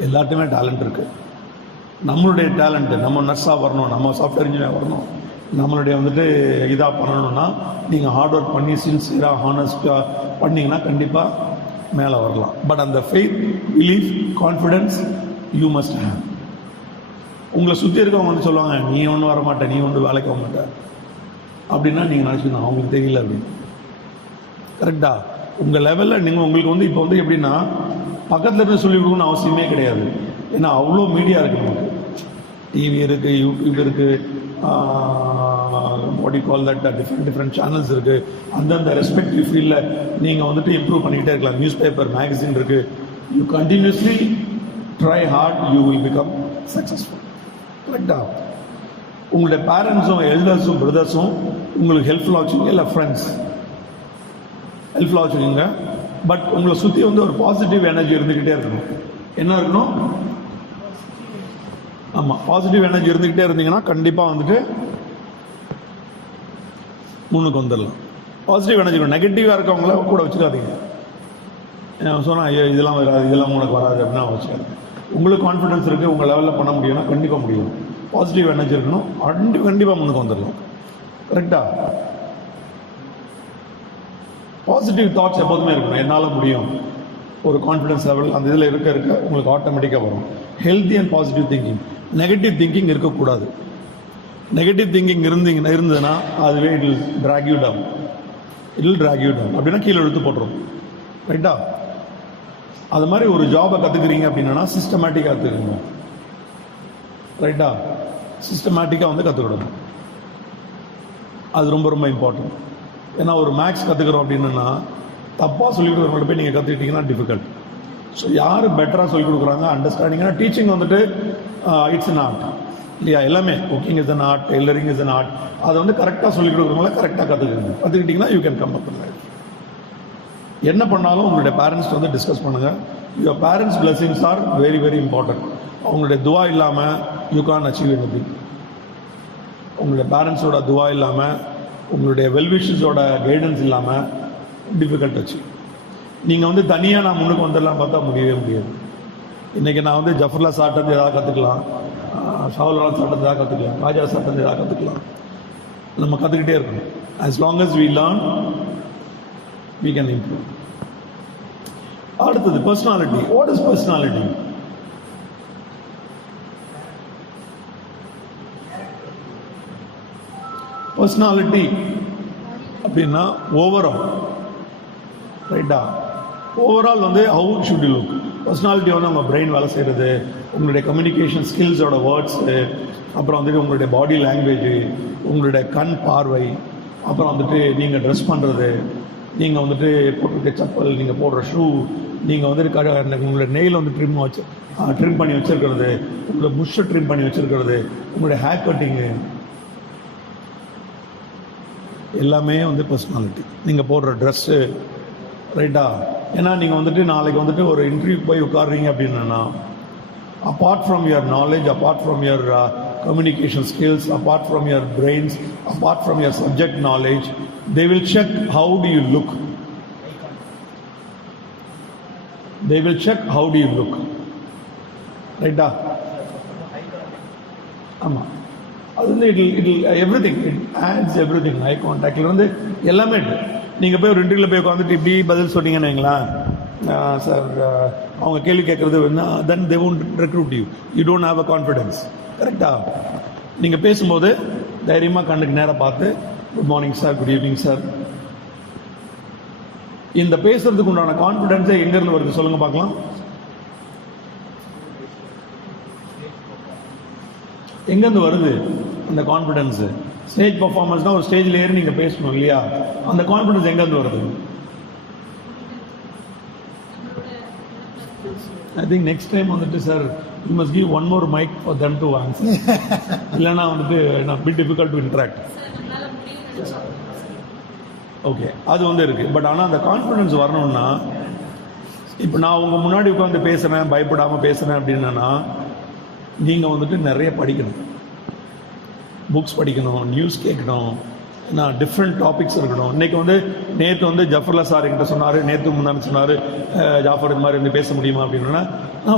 எல்லாத்தையுமே டேலண்ட் இருக்குது. நம்மளுடைய டேலண்ட்டு, நம்ம நர்ஸாக வரணும், நம்ம சாஃப்ட்வேர் இன்ஜினியர் வரணும், நம்மளுடைய வந்துட்டு இதாக பண்ணணும்னா நீங்கள் ஹார்ட் ஒர்க் பண்ணி சின்சியராக ஹானஸ்டாக பண்ணிங்கன்னா கண்டிப்பாக மேலே வரலாம். பட் அந்த faith, belief, confidence you must have. உங்களை சுற்றி இருக்கவங்க வந்து சொல்லுவாங்க நீ ஒன்றும் வர மாட்டேன், நீ ஒன்றும் வேலைக்கு வர மாட்டேன் அப்படின்னா நீங்கள் நினச்சிக்கணும் அவங்களுக்கு தெரியல அப்படின்னு. கரெக்டாக உங்கள் லெவலில் நீங்கள் உங்களுக்கு வந்து இப்போ வந்து எப்படின்னா பக்கத்தில் இருந்து சொல்லிக் கொடுக்கணும்னு அவசியமே கிடையாது. ஏன்னா அவ்வளோ மீடியா இருக்குது, நமக்கு டிவி இருக்குது, யூடியூப் இருக்குது, what you call that, different channels இருக்குது. அந்தந்த ரெஸ்பெக்டிவ் ஃபீல்டில் நீங்கள் வந்துட்டு இம்ப்ரூவ் பண்ணிக்கிட்டே இருக்கலாம். நியூஸ் பேப்பர், மேகசின் இருக்குது. You continuously try heart, you will become successful. கரெக்டாக உங்களுடைய பேரண்ட்ஸும் எல்டர்ஸும் பிரதர்ஸும் உங்களுக்கு ஹெல்ப்ஃபுல்லாக வச்சுக்கோங்க, இல்லை ஃப்ரெண்ட்ஸ் ஹெல்ப்ஃபுல்லாக வச்சுக்கோங்க. பட் உங்களை சுற்றி வந்து ஒரு பாசிட்டிவ் எனர்ஜி இருந்துக்கிட்டே இருக்கணும். என்ன இருக்கணும்? ஆமாம், பாசிட்டிவ் எனர்ஜி இருந்துக்கிட்டே இருந்தீங்கன்னா கண்டிப்பாக வந்துட்டு முன்னுக்கு வந்துடலாம். பாசிட்டிவ் எனர்ஜி, நெகட்டிவாக இருக்கவங்கள கூட வச்சுக்காதீங்க. சொன்னால் ஐயோ இதெல்லாம் வராது, இதெல்லாம் உனக்கு வராது அப்படின்னா வச்சுக்காதீங்க. உங்களுக்கு கான்ஃபிடன்ஸ் இருக்குது, உங்கள் லெவலில் பண்ண முடியும்னா கண்டிப்பாக முடியும். பாசிட்டிவ் எனர்ஜி இருக்கணும், கண்டிப்பாக முன்னுக்கு வந்துடலாம். கரெக்டாக பாசிட்டிவ் தாட்ஸ் எப்போதுமே இருக்கணும். என்னால் முடியும், ஒரு கான்ஃபிடன்ஸ் லெவல் அந்த இதில் இருக்க உங்களுக்கு ஆட்டோமேட்டிக்காக வரும். Healthy and positive thinking. Negative thinking இருக்கக்கூடாது. நெகட்டிவ் திங்கிங் இருந்ததுன்னா அதுவே it will drag you down, அப்படின்னா கீழே இழுத்து போட்டுரும். ரைட்டா? அது மாதிரி ஒரு ஜாபை கற்றுக்குறீங்க அப்படின்னா சிஸ்டமேட்டிக்காக கற்றுக்குங்க. ரைட்டா? சிஸ்டமேட்டிக்காக வந்து கற்றுக்கிடணும். அது ரொம்ப ரொம்ப இம்பார்ட்டன்ட். ஏன்னா ஒரு மேக்ஸ் கற்றுக்குறோம் அப்படின்னா தப்பாக சொல்லிக் கொடுக்குறவங்கள்ட்ட போய் நீங்கள் கற்றுக்கிட்டீங்கன்னா டிஃபிகல்ட். ஸோ யார் பெட்டராக சொல்லிக் கொடுக்குறாங்க அண்டர்ஸ்டாண்டிங்னா டீச்சிங் வந்துட்டு இட்ஸ் அன் ஆர்ட் இல்லையா? எல்லாமே cooking is an art, tailoring is an art. அதை வந்து கரெக்டாக சொல்லிக் கொடுக்குறவங்கள கரெக்டாக கற்றுக்கிட்டிங்கன்னா you can come up with life. என்ன பண்ணாலும் உங்களுடைய பேரண்ட்ஸ் வந்து டிஸ்கஸ் பண்ணுங்கள். Your parents blessings are very very important. அவங்களுடைய துவா இல்லாமல் யூ கான் அச்சீவ் எனிதிங். உங்களுடைய பேரண்ட்ஸோட துவா இல்லாமல், உங்களுடைய வெல்விஷஸோட கைடன்ஸ் இல்லாமல் டிஃபிகல்ட் ஆச்சு. நீங்கள் வந்து தனியாக நான் முன்னுக்கு வந்துடலாம் பார்த்தா முடியவே முடியாது. இன்றைக்கி நான் வந்து ஜஃபர்லா சாட்டந்து எதாவது கற்றுக்கலாம், ஷாவுல்லா சாட்டந்து எதாவது கற்றுக்கலாம், ராஜா சாட்டந்து எதாவது கற்றுக்கலாம். நம்ம கற்றுக்கிட்டே இருக்கணும். as long as we learn we can improve. அடுத்தது personality. What is personality? Personality அப்படின்னா ஓவரால், ரைட்டா? ஓவரால் வந்து how should you look. Personality வந்து உங்கள் பிரெயின் வேலை செய்கிறது, உங்களுடைய கம்யூனிகேஷன் ஸ்கில்ஸோட வேர்ட்ஸு, அப்புறம் வந்துட்டு உங்களுடைய பாடி லாங்குவேஜ், உங்களுடைய கண் பார்வை, அப்புறம் வந்துட்டு நீங்கள் ட்ரெஸ் பண்ணுறது, நீங்கள் வந்துட்டு போட்டுருக்க செப்பல், நீங்கள் போடுற ஷூ, நீங்கள் வந்துட்டு உங்களுடைய நெயில் வந்து ட்ரிம் பண்ணி வச்சுருக்கிறது, உங்களுடைய புஷ்ஷை ட்ரிம் பண்ணி வச்சுருக்கிறது, உங்களுடைய ஹேர் கட்டிங்கு, எல்லாமே வந்து பர்சனாலிட்டி. நீங்கள் போடுற ட்ரெஸ்ஸு, ரைட்டா? ஏன்னா நீங்கள் வந்துட்டு நாளைக்கு வந்துட்டு ஒரு இன்டர்வியூ போய் உட்காடுறீங்க அப்படின்னா apart from your knowledge, apart from your communication skills, apart from your brains, apart from your subject knowledge, they will check how do you look. They will check how do you look. ரைட்டா? ஆமாம், அது வந்து it everything, it adds everything. I கான்டாக்டில் வந்து எல்லாமே. நீங்கள் போய் ஒரு இன்டர்வியூவில் போய் உட்காந்துட்டு இப்படி பதில் சொன்னீங்கன்னு வைங்களேன், சார் அவங்க கேள்வி கேட்குறது தென் தே won't recruit you. You don't have a confidence. கரெக்டாக? நீங்கள் பேசும்போது தைரியமாக கண்ணுக்கு நேராக பார்த்து good morning sir, good evening sir. இந்த பேசுறதுக்கு உண்டான கான்ஃபிடென்ஸே எங்கேருந்து வருது சொல்லுங்க பார்க்கலாம். எங்கேருந்து வருது அந்த கான்ஃபிடென்ஸு? ஸ்டேஜ் பர்ஃபார்மன்ஸ்னால் ஒரு ஸ்டேஜில் ஏறி நீங்கள் பேசணும் இல்லையா? அந்த கான்ஃபிடன்ஸ் எங்கேருந்து வருது? ஐ திங்க் நெக்ஸ்ட் டைம் வந்துட்டு sir you must give one more mic for them to answer. இல்லைன்னா வந்துட்டு bit difficult to interact. Okay, அது வந்து இருக்குது. பட் ஆனால் அந்த கான்ஃபிடன்ஸ் வரணும்னா, இப்போ நான் உங்கள் முன்னாடி உட்காந்து பேசுகிறேன், பயப்படாமல் பேசுகிறேன் அப்படின்னா நீங்கள் வந்துட்டு நிறைய படிக்கணும், புக்ஸ் படிக்கணும், நியூஸ் கேட்கணும், டிஃப்ரெண்ட் டாபிக்ஸ் இருக்கணும். இன்றைக்கி வந்து நேற்று வந்து ஜஃபர்லா சார் என்கிட்ட சொன்னார், நேற்று முன்னாடி சொன்னார், ஜாஃபர் இது மாதிரி வந்து பேச முடியுமா அப்படின்னா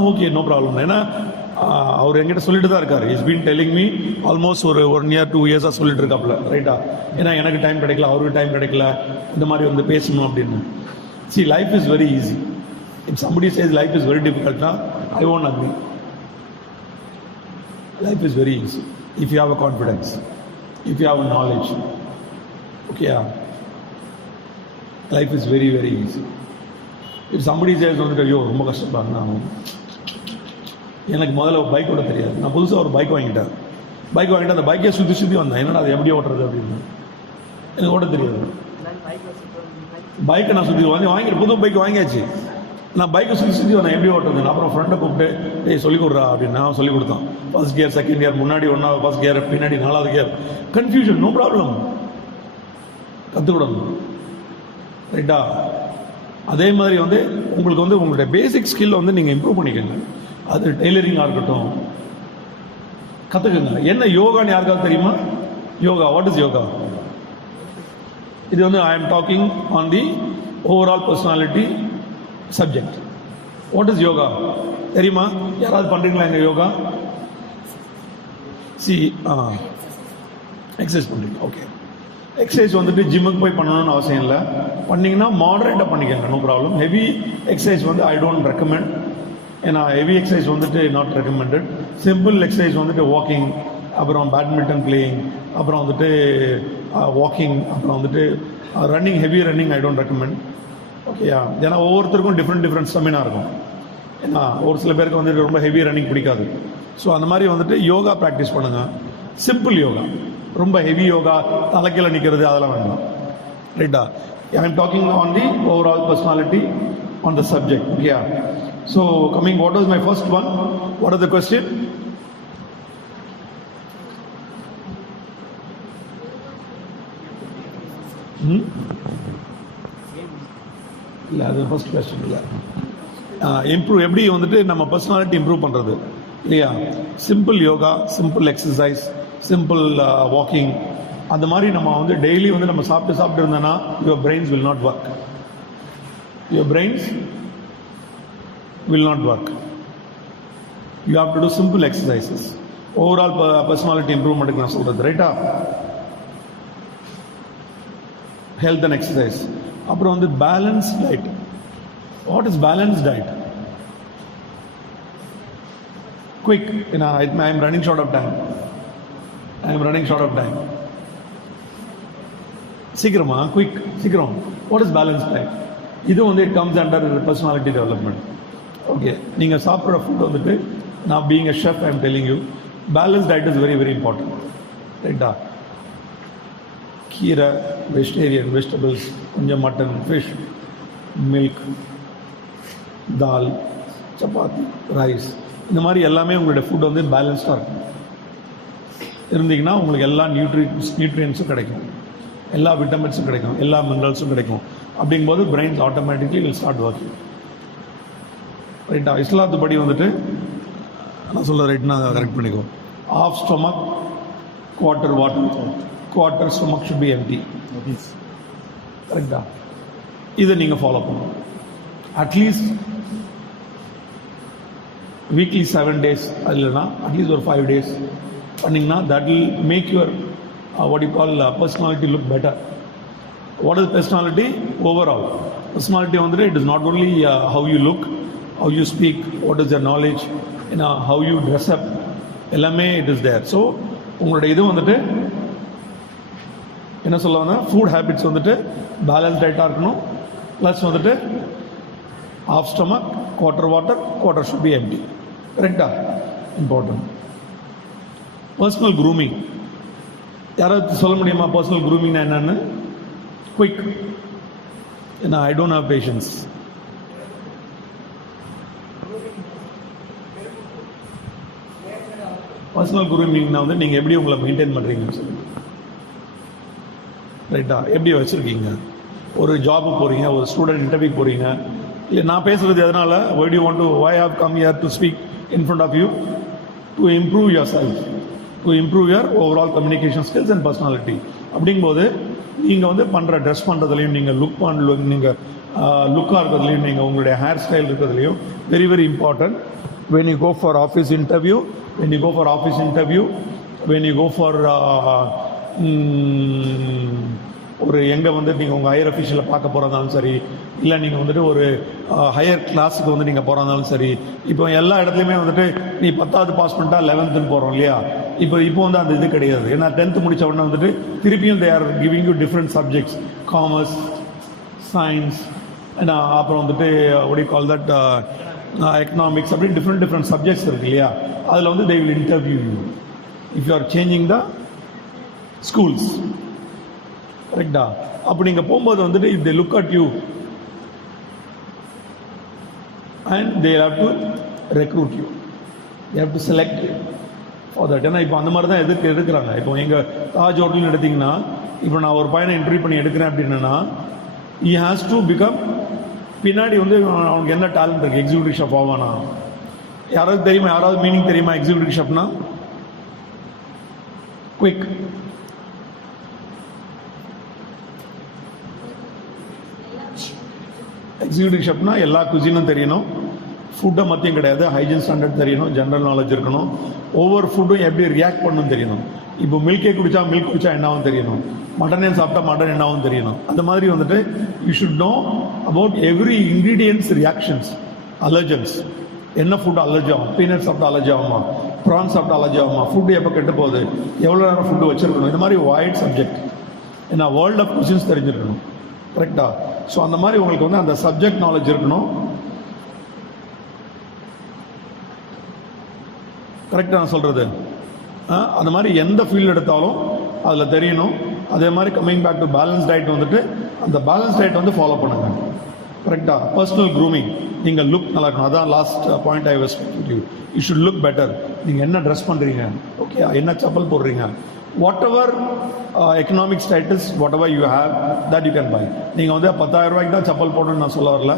ஓகே நோ ப்ராப்ளம். ஏன்னா அவர் என்கிட்ட சொல்லிட்டு தான் இருக்கார். Is been telling me almost ஒரு 1 year 2 years சொல்லிட்டு இருக்காப்புல, ரைட்டா? ஏன்னா எனக்கு டைம் கிடைக்கல, அவருக்கு டைம் கிடைக்கல, இந்த மாதிரி வந்து பேசணும் அப்படின்னு. See, life is very easy. If somebody says life is very difficult, I won't agree. Life is very easy if you have a confidence, if you have a knowledge. Okay, yeah. Life is very, very easy. If somebody says ஐயோ ரொம்ப கஷ்டப்படுறேன், எனக்கு முதல்ல bike ஓட்ட தெரியாது, நான் புதுசாக ஒரு பைக் வாங்கிட்டேன். அந்த பைக்கை சுற்றி வந்தேன், என்னடா அது எப்படி ஓட்டுறது அப்படின்னு. எனக்கு ஓட்ட தெரியாது. பைக்கை நான் சுற்றி வாங்கிட்டு புது பைக் வாங்கியாச்சு. நான் பைக்கை சுற்றி வந்தேன் எப்படி ஓட்டுறது. அப்புறம் ஃப்ரெண்டை கூப்பிட்டு சொல்லிக் கொடுறா அப்படின்னு நான் சொல்லிக் கொடுத்தான். ஃபர்ஸ்ட் கியர், செகண்ட் கியர், முன்னாடி 1வது ஃபர்ஸ்ட் கியர், பின்னாடி 4வது கியர். கன்ஃபியூஷன், நோ ப்ராப்ளம், கற்றுக்கிடணும், ரைட்டா? அதே மாதிரி வந்து உங்களுக்கு வந்து உங்களுடைய பேசிக் ஸ்கில் வந்து நீங்கள் இம்ப்ரூவ் பண்ணிக்கோங்க. அது டெய்லரிங்காக இருக்கட்டும், கற்றுக்குங்க. என்ன யோகான்னு யாருக்காவது தெரியுமா? Yoga, what is yoga? இது வந்து I am talking on the overall personality subject. What is yoga தெரியுமா? யாராவது பண்ணுறீங்களா எங்கள் யோகா? எக்ஸசைஸ் பண்ணுறீங்க, ஓகே. எக்ஸசைஸ் வந்துட்டு ஜிம்முக்கு போய் பண்ணணும்னு அவசியம் இல்லை. பண்ணிங்கன்னா மாடரேட்டாக பண்ணிக்கோங்க, நோ ப்ராப்ளம். ஹெவி எக்ஸசைஸ் வந்து ஐ டோன்ட் ரெக்கமெண்ட். ஏன்னா ஹெவி எக்ஸசைஸ் வந்துட்டு நாட் ரெக்கமெண்டட். சிம்பிள் எக்ஸசைஸ் வந்துட்டு வாக்கிங், அப்புறம் பேட்மிண்டன் பிளேயிங், அப்புறம் வந்துட்டு வாக்கிங், அப்புறம் வந்துட்டு running, heavy running I don't recommend. ஓகேயா? ஏன்னா ஒவ்வொருத்தருக்கும் டிஃப்ரெண்ட் ஸ்டெமினா இருக்கும். ஏன்னா ஒரு சில பேருக்கு வந்துட்டு ரொம்ப ஹெவி ரன்னிங் பிடிக்காது. ஸோ அந்த மாதிரி வந்துட்டு யோகா ப்ராக்டிஸ் பண்ணுங்கள். சிம்பிள் யோகா, ரொம்ப ஹெவி யோகா, தலைக்கீழ நிற்கிறது அதெல்லாம் வேண்டாம், ரைட்டா? I am talking on the overall personality on the subject. Okay, so coming, what was my first one? What are the question? இல்லை, அது ஃபர்ஸ்ட் கொஸ்டின் இல்லை. இம்ப்ரூவ் எப்படி வந்துட்டு நம்ம பர்சனாலிட்டி இம்ப்ரூவ் பண்ணுறது இல்லையா? Simple yoga, simple exercise, simple walking, அந்த மாதிரி நம்ம வந்து டெய்லி வந்து நம்ம சாப்பிட்டு இருந்தோன்னா your brains will not work. Your brains will not work. You have to do simple exercises. Overall personality இம்ப்ரூவ்மெண்ட்டுக்கு நான் சொல்கிறது, ரைட்டா? Health and exercise. அப்புறம் வந்து balance diet. What is balance diet? Quick, I am running short of time. சீக்கிரமா, quick, சீக்கிரம். What is balance diet? இது வந்து it comes under personality development. Okay, நீங்கள் சாப்பிட்ற ஃபுட் வந்துட்டு, நான் being a chef I am telling you, balance diet is very very important, ரைட்டா? கீரை, வெஜிடேரியன், வெஜிடபிள்ஸ், கொஞ்சம் மட்டன், ஃபிஷ், மில்க், தால், சப்பாத்தி, ரைஸ், இந்த மாதிரி எல்லாமே உங்களுடைய ஃபுட் வந்து பேலன்ஸ்டாக இருக்கும். இருந்தீங்கன்னா உங்களுக்கு எல்லா நியூட்ரியன்ஸும் கிடைக்கும், எல்லா விட்டமின்ஸும் கிடைக்கும், எல்லா மினரல்ஸும் கிடைக்கும். அப்படிங்கும்போது brain automatically will start working, ரைட்டா? இஸ்லாத்து படி வந்துட்டு நான் சொல்ல ரைட்னா கரெக்ட் பண்ணிக்கோ. Half stomach, quarter water, quarter stomach should be empty, கரெக்டா? இதை நீங்கள் ஃபாலோ பண்ணணும். அட்லீஸ்ட் வீக்லி 7 days, அது இல்லைனா அட்லீஸ்ட் ஒரு 5 days பண்ணிங்கன்னா that will make your what you call personality look better. What is personality? Overall personality வந்துட்டு it is not only how you look, how you speak, what is your knowledge, how you dress up, எல்லாமே it is there. So உங்களுடைய இது வந்துட்டு என்ன சொல்லுவாங்க, food habits வந்துட்டு balance டயட்டாக இருக்கணும். ப்ளஸ் வந்துட்டு half stomach, quarter water, quarter should be empty, கரெக்டா? இம்பார்ட்டன்ட். பர்சனல் க்ரூமிங் யாராவது சொல்ல முடியுமா பர்சனல் க்ரூமிங்னா என்னன்னு? குயிக். ஏன்னா I don't have patience. Personal க்ரூமிங்னா வந்து நீங்கள் எப்படி உங்களை மெயின்டைன் பண்ணுறீங்கன்னு சொல்லுங்கள். ரைட்டா? எப்படி வச்சுருக்கீங்க? ஒரு ஜாபுக்கு போகிறீங்க, ஒரு ஸ்டூடெண்ட் இன்டர்வியூ போகிறீங்க. இல்லை நான் பேசுகிறது எதனால், why do you want to, why I have come here to speak in front of you? To improve yourself, to improve your overall communication skills and personality. அப்படிங்கும்போது நீங்கள் வந்து பண்ணுற ட்ரெஸ் பண்ணுறதுலையும், நீங்கள் நீங்கள் லுக்காக இருக்கிறதுலையும், நீங்கள் உங்களுடைய ஹேர் ஸ்டைல் இருக்கிறதுலையும் very very important. when you go for office interview, when you go for ஒரு எங்கே வந்து நீங்கள் உங்கள் ஹையர் அஃபீஷியலை பார்க்க போகிறதாலும் சரி, இல்லை நீங்கள் வந்துட்டு ஒரு ஹையர் கிளாஸுக்கு வந்து நீங்கள் போகிறதாலும் சரி, இப்போ எல்லா இடத்துலையுமே வந்துட்டு நீ 10th பாஸ் பண்ணிட்டா 11th போகிறோம் இல்லையா? இப்போ வந்து அந்த இது கிடையாது. ஏன்னா 10th முடித்த உடனே வந்துட்டு திருப்பியும் they are giving you different subjects, commerce, science, அப்புறம் வந்துட்டு what do you call that, economics, அப்படி டிஃப்ரெண்ட் சப்ஜெக்ட்ஸ் இருக்கு இல்லையா? அதில் வந்து they will interview you if you are changing the schools. கரெக்டா? அப்போ நீங்கள் போகும்போது வந்துட்டு if they look at you and they have to recruit you, they have to select you for that. ஏன்னா இப்போ அந்த மாதிரி தான் எடுக்கிறாங்க. இப்போ எங்கள் தாஜ் ஹோட்டல்னு எடுத்திங்கன்னா, இப்போ நான் ஒரு பையனை இன்டர்வியூ பண்ணி எடுக்கிறேன் அப்படின்னா, he has to become, பின்னாடி வந்து அவனுக்கு என்ன டேலண்ட் இருக்குது, எக்ஸிக்யூட்டிவ் ஷெஃப் ஆவானா? யாராவது தெரியுமா? யாராவது மீனிங் தெரியுமா எக்ஸிக்யூட்டிவ் ஷெஃப்னா? குயிக். எக்ஸிக்யூட்டிவ் ஷெஃப்னா எல்லா குசினும் தெரியணும், ஃபுட்டை மத்தியும் கிடையாது, ஹைஜீன் ஸ்டாண்டர்ட் தெரியணும், ஜென்ரல் நாலேஜ் இருக்கணும், ஒவ்வொரு ஃபுட்டும் எப்படி ரியாக்ட் பண்ணணும் தெரியணும். இப்போ மில்கே குடித்தா மில்க் குடித்தா என்னாவும் தெரியணும், மட்டனே சாப்பிட்டா மட்டன் என்னாவும் தெரியணும். அந்த மாதிரி வந்துட்டு you should know about every ingredients reactions, allergens. என்ன ஃபுட் அலர்ஜி ஆகும்? பீனட் சாப்பிட்டா அலர்ஜி ஆகுமா? ப்ரான் சாப்பிட்டா அலர்ஜி ஆகுமா? ஃபுட்டு எப்போ கெட்டு போகுது? எவ்வளோ நேரம் ஃபுட்டு வச்சுருக்கணும்? இந்த மாதிரி வைட் சப்ஜெக்ட். ஏன்னா வேர்ல்ட் ஆஃப் குசின்ஸ் தெரிஞ்சிருக்கணும். கரெக்டா? ஸோ அந்த மாதிரி உங்களுக்கு வந்து அந்த சப்ஜெக்ட் நாலேஜ் இருக்கணும். கரெக்டாக நான் சொல்கிறது? அந்த மாதிரி எந்த ஃபீல்டு எடுத்தாலும் அதில் தெரியணும். அதே மாதிரி coming back to balance diet வந்துட்டு அந்த பேலன்ஸ் டயட் வந்து ஃபாலோ பண்ணுங்கள். கரெக்டாக? பர்சனல் க்ரூமிங், நீங்கள் லுக் நல்லா இருக்கணும். அதான் last point I was you should look better. நீங்கள் என்ன ட்ரெஸ் பண்ணுறீங்க, ஓகே, என்ன செப்பல் போடுறீங்க, what ever economic status, what ever you have that you can buy. நீங்கள் வந்து 10,000 ரூபாய்க்கு தான் செப்பல் போடணும்னு நான் சொல்ல வரல.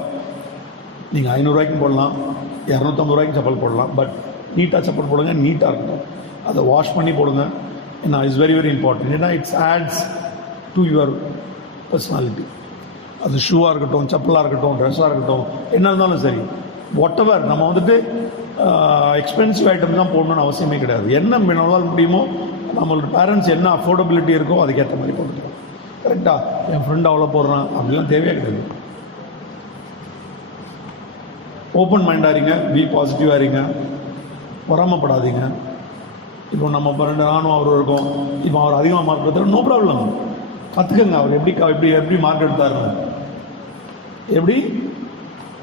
நீங்கள் 500 ரூபாய்க்கு போடலாம், 250 ரூபாய்க்கு செப்பல் போடலாம். பட் நீட்டாக செப்பல் போடுங்க, நீட்டாக இருக்கட்டும். அதை வாஷ் பண்ணி போடுங்க. ஏன்னா இட்ஸ் வெரி வெரி இம்பார்ட்டன்ட். ஏன்னா it's adds to your personality. அது ஷூவாக இருக்கட்டும், செப்பலாக இருக்கட்டும், ட்ரெஸ்ஸாக இருக்கட்டும், என்ன இருந்தாலும் சரி, வாட் எவர். நம்ம வந்துட்டு எக்ஸ்பென்சிவ் ஐட்டம் தான் போடணும்னு அவசியமே கிடையாது. என்ன நம்மளால் முடியுமோ, நம்மளோட பேரண்ட்ஸ் என்ன அஃபோர்டபிலிட்டி இருக்கோ அதுக்கேற்ற மாதிரி போட்டுக்கலாம். கரெக்டாக? என் ஃப்ரெண்ட் அவ்வளோ போடுறான் அப்படிலாம் தேவையே கிடையாது. ஓப்பன் மைண்டாக இருங்க, பி பாசிட்டிவாக இருங்க, பொறாமப்படாதீங்க. இப்போ நம்ம ஃப்ரெண்டு நானும் அவரும் இருக்கோம், இப்போ அவர் அதிகமாக மார்க் எடுத்தார், நோ ப்ராப்ளம். கற்றுக்குங்க. அவர் எப்படி மார்க் எடுத்தாருன்னு எப்படி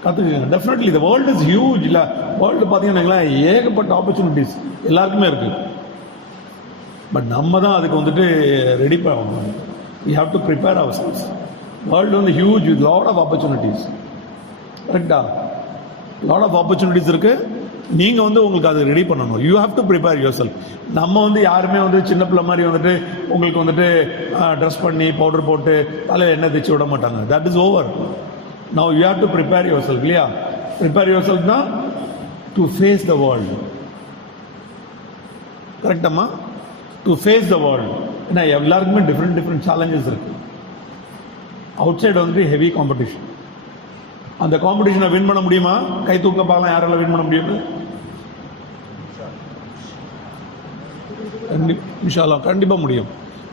கற்றுக்குங்க. Definitely the world is huge. இல்லை, வேர்ல்டு பார்த்தீங்கன்னா ஏகப்பட்ட ஆப்பர்ச்சுனிட்டிஸ் எல்லாருக்குமே இருக்குது. பட் நம்ம தான் அதுக்கு வந்துட்டு ரெடி பண்ணணும். We have to prepare ourselves. World வந்து huge with lot of opportunities. கரெக்டா? லாட் ஆஃப் ஆப்பர்ச்சுனிட்டிஸ் இருக்குது. நீங்கள் வந்து உங்களுக்கு அது ரெடி பண்ணணும். You have to prepare yourself. நம்ம வந்து யாருமே வந்து சின்ன பிள்ளை மாதிரி வந்துட்டு உங்களுக்கு வந்துட்டு ட்ரெஸ் பண்ணி பவுடர் போட்டு தலையில் எண்ணெய் தைச்சு விட மாட்டாங்க. That is over. Now you have to prepare yourself. இல்லையா? ப்ரிப்பேர் யுவர் செல்ஃப்னா டு ஃபேஸ் த வேர்ல்டு. கரெக்டம்மா? To face the world. ஏன்னா எல்லாருக்குமே டிஃப்ரெண்ட் சேலஞ்சஸ் இருக்கு. அவுட் சைடு வந்துட்டு ஹெவி காம்படிஷன். அந்த காம்படிஷனை வின் பண்ண முடியுமா? கை தூக்க பார்க்கலாம், யாரால வின் பண்ண முடியும்? இன்ஷாஅல்லாஹ் கண்டிப்பாக முடியும்.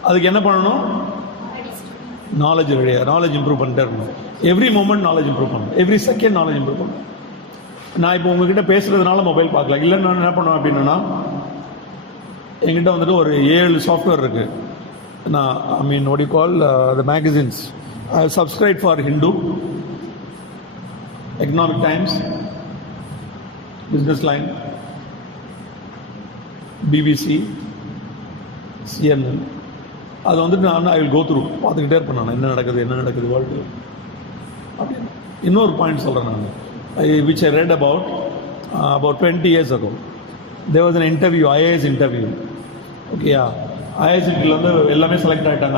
அதுக்கு என்ன பண்ணணும்? நாலேஜ் இம்ப்ரூவ் பண்ணிட்டே இருக்கணும். எவ்ரி மூமெண்ட் நாலேஜ் இம்ப்ரூவ் பண்ணணும். எவ்ரி செகண்ட் நாலேஜ் இம்ப்ரூவ் பண்ணணும். நான் இப்போ உங்ககிட்ட பேசுறதுனால மொபைல் பார்க்கலாம். இல்லை நான் என்ன பண்ணுவேன் அப்படின்னா, என்கிட்ட வந்துட்டு ஒரு 7 சாஃப்ட்வேர் இருக்கு. நான் what do you call the magazines. I have subscribed for Hindu, Economic Times, Business Line, BBC, CNN, அதை வந்துட்டு நான் ஐ வில் கோ த்ரூ பார்த்துக்கிட்டே இருப்பேன் நான் என்ன நடக்குது வேர்ல்டு அப்படின்னு. இன்னொரு பாயிண்ட் சொல்கிறேன் நான், which I read about 20 years ago. There was an interview, IAS interview. Okay, IAS interview வந்து எல்லாமே செலக்ட் ஆகிட்டாங்க.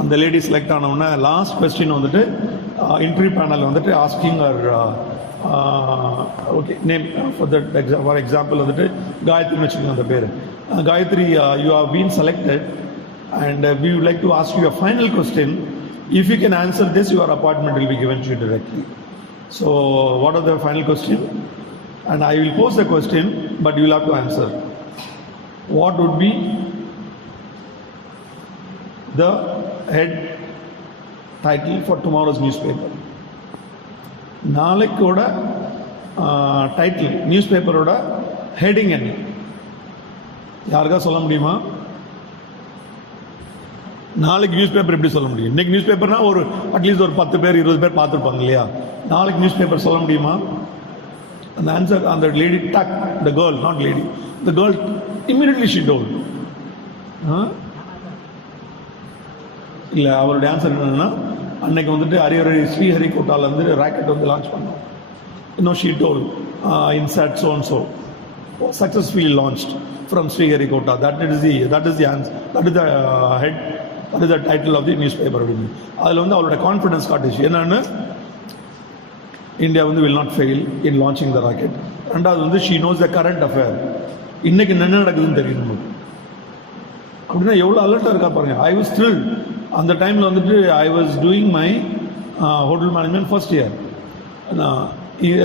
அந்த லேடி செலக்ட் ஆனவுடனே லாஸ்ட் கொஸ்டின் வந்துட்டு இன்டர்வியூ பேனல் வந்துட்டு asking okay name for example வந்துட்டு காயத்ரின்னு வச்சுக்கோங்க அந்த பேர். Gayathri, you have been selected and we would like to ask you a final question. If you can answer this, your appointment will be given to you directly. So what are the final question? And I will pose the question, but you will have to answer. What would be the head title for tomorrow's newspaper? நாளைக்கோட title நியூஸ்பேப்பரோட heading என்ன? யாருக்கா சொல்ல முடியுமா? நாளைக்கு news paper எப்படி சொல்ல முடியும்? இன்னைக்கு நியூஸ் பேப்பர்னா ஒரு அட்லீஸ்ட் ஒரு 10 பேர் 20 பேர் பார்த்துருப்பாங்க இல்லையா? நாளைக்கு நியூஸ் பேப்பர் சொல்ல முடியுமா? அந்த ஆன்சர் அந்த lady took, the girl, not lady, the girl immediately she told. இல்லை, அவருடைய ஆன்சர் என்னன்னா, அன்னைக்கு வந்துட்டு ஸ்ரீஹரிகோட்டால இருந்து ராக்கெட் வந்து லான்ச் பண்ணோம். இன்னும் she told INSAT so and so successfully launched from Sriharikota. That is the answer. That is the head. That is the title of the newspaper. அதில் வந்து அவரோட கான்ஃபிடன்ஸ் காட்டுச்சு. என்னன்னு, இந்தியா வந்து will not fail in launching the rocket. ரெண்டாவது வந்து she knows the current affair. இன்னைக்கு என்ன நடக்குதுன்னு தெரியும் நமக்கு. அப்படின்னா எவ்வளோ அலர்ட்டாக இருக்கா பாருங்க. I was thrilled. அந்த டைமில் வந்துட்டு I was doing my hotel management first year.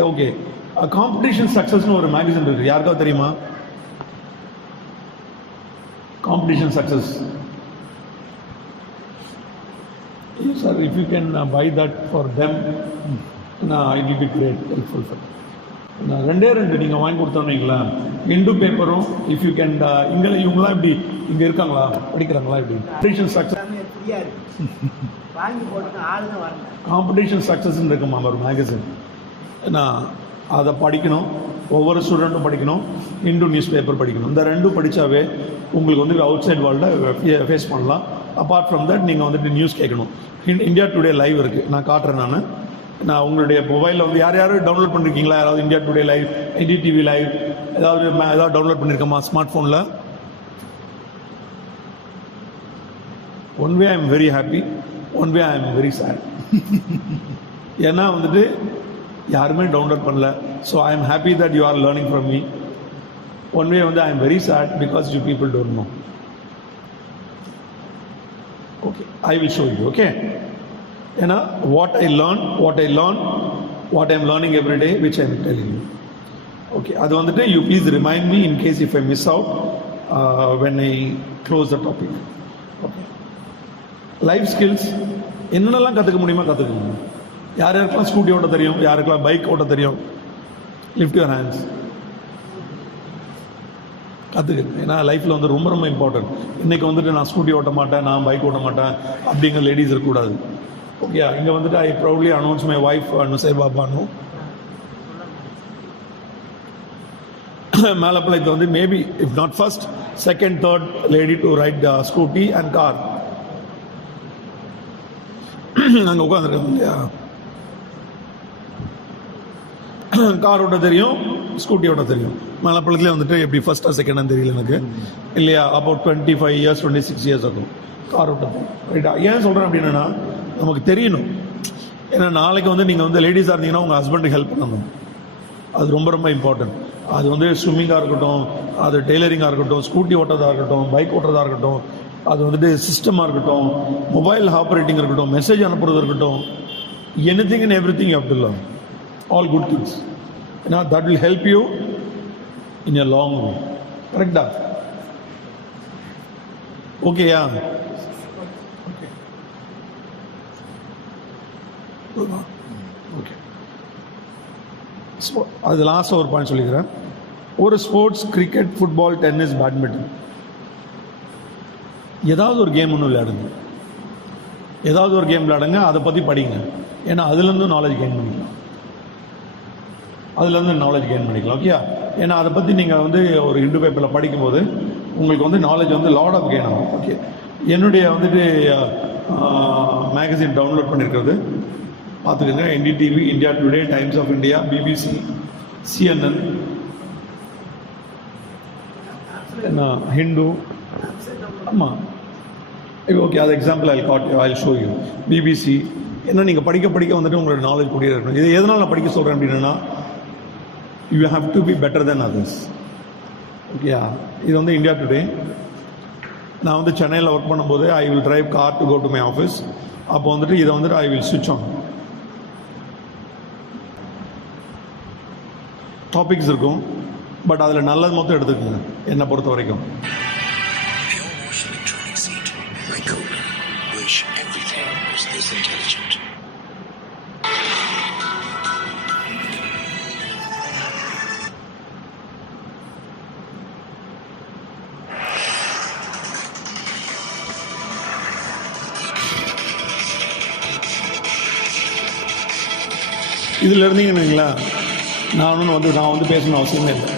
Okay, competition சக்ஸஸ்னு ஒரு மேகசின் இருக்கு, யாருக்காவது தெரியுமா? Competition success. Sir, if you can buy that for them, it will be great, helpful for them. ரெண்டே நீங்கள் வாங்கி கொடுத்தோன்னீங்களா, இந்து பேப்பரும் இஃப் யூ கேன். இவங்களாம் இப்படி இங்கே இருக்காங்களா, படிக்கிறாங்களா? இப்படி காம்படிஷன் சக்ஸஸ், காம்படிஷன் சக்ஸஸ் இருக்குமா ஒரு மேகசின். நான் அதை படிக்கணும், ஒவ்வொரு ஸ்டூடெண்ட்டும் படிக்கணும், இந்து நியூஸ் பேப்பர் படிக்கணும். இந்த ரெண்டும் படித்தாவே உங்களுக்கு வந்து அவுட் சைட் வேர்ல்டை ஃபேஸ் பண்ணலாம். அப்பார்ட் ஃப்ரம் தட் நீங்கள் வந்துட்டு நியூஸ் கேட்கணும். இந்தியா டுடே லைவ் இருக்குது, நான் காட்டுறேன். நான் உங்களுடைய மொபைலில் வந்து யாரும் டவுன்லோட் பண்ணியிருக்கீங்களா? யாராவது India Today live, NDTV live ஏதாவது டவுன்லோட் பண்ணியிருக்கோமா ஸ்மார்ட் ஃபோனில்? One way I am very happy, one way I am very sad. ஏன்னா வந்துட்டு யாருமே டவுன்லோட் பண்ணல. So I am happy that you are learning from me. One way வந்து I am very sad because you people don't know. Okay, I will show you. Okay, ஏன்னா what I am learning every day, which I am telling you. Okay, அது வந்துட்டு you please remind me in case if I miss out when I close the topic. Okay, life skills என்னென்னலாம் கற்றுக்க முடியுமா கற்றுக்கணும். யாருக்கெல்லாம் scooty ஓட்ட தெரியும், யாருக்கெல்லாம் பைக் ஓட்ட தெரியும்? Lift your hands. கற்றுக்குங்க. ஏன்னா லைஃப்பில் வந்து ரொம்ப ரொம்ப இம்பார்ட்டன்ட். இன்றைக்கி வந்துட்டு நான் ஸ்கூட்டி ஓட்ட மாட்டேன், நான் பைக் ஓட்ட மாட்டேன் அப்படிங்கிற லேடிஸ் இருக்கக்கூடாது. ஓகே, இங்கே வந்துட்டு I proudly announce my wife Nusaiba Banu. மேலப்பளையத்தில் வந்து maybe if not first, second, third lady to ride scooty and car. நாங்கள் உட்காந்துருக்கோம் இல்லையா, கார் ஓட்ட தெரியும், ஸ்கூட்டி ஓட்ட தெரியும். மேலப்பள்ளத்துலேயே வந்துட்டு எப்படி ஃபர்ஸ்டா செகண்டான்னு தெரியல எனக்கு இல்லையா. அபவுட் 25 years 26 years ஆகும் கார் ஓட்ட ரைட்டா. ஏன் சொல்கிறேன் அப்படின்னா, நமக்கு தெரியணும். ஏன்னா நாளைக்கு வந்து நீங்கள் வந்து லேடிஸாக இருந்தீங்கன்னா உங்கள் ஹஸ்பண்டுக்கு ஹெல்ப் பண்ணணும். அது ரொம்ப ரொம்ப இம்பார்ட்டன்ட். அது வந்து ஸ்விம்மிங்காக இருக்கட்டும், அது டெய்லரிங்காக இருக்கட்டும், ஸ்கூட்டி ஓட்டுறதாக இருக்கட்டும், பைக் ஓட்டுறதாக இருக்கட்டும், அது வந்துட்டு சிஸ்டமாக இருக்கட்டும், மொபைல் ஆப்ரேட்டிங் இருக்கட்டும், மெசேஜ் அனுப்புறது இருக்கட்டும், anything and everything you have to learn. All good things. That will help you in a long way. Correct? Okay, yeah. Okay, அது லாஸ்ட் ஒரு பாயிண்ட் சொல்லிக்கிறேன். ஒரு sports, cricket, football, tennis, badminton, ஏதாவது ஒரு game ஒன்று விளையாடுங்க. ஏதாவது ஒரு கேம் விளையாடுங்க, அதை பற்றி படிங்க. ஏன்னா அதுலேருந்து நாலேஜ் கெயின் பண்ணிக்கலாம். ஓகே, ஏன்னா அதை பற்றி நீங்கள் வந்து ஒரு இந்து பேப்பரில் படிக்கும்போது உங்களுக்கு வந்து நாலேஜ் வந்து லாட் ஆஃப் கெயின் ஆகும். ஓகே, என்னுடைய வந்துட்டு மேகசின் டவுன்லோட் பண்ணியிருக்கிறது பார்த்துக்கோங்க. NDTV, India today, Times of India, BBC, CNN, என்ன ஹிந்து. ஆமாம், ஓகே, அது example I show you. BBC என்ன நீங்கள் படிக்க படிக்க வந்துட்டு உங்களோட நாலேஜ் கூடிய இருக்கணும். இது எதனால் நான் படிக்க சொல்கிறேன் அப்படின்னா, you have to be better then others. ஓகேயா, இது வந்து இந்தியா டுடே. நான் வந்து சென்னையில் ஒர்க் பண்ணும்போது I will drive car to go to my office. அப்போ வந்துட்டு இதை வந்துட்டு ஐ வில் ஸ்விட்ச் ஆன். டாபிக்ஸ் இருக்கும், பட் அதில் நல்லது மொத்தம் எடுத்துக்கோங்க என்னை பொறுத்த வரைக்கும். இதில் இருந்தீங்கன்னு நான் வந்து பேசணும் அவசியமே இல்லை.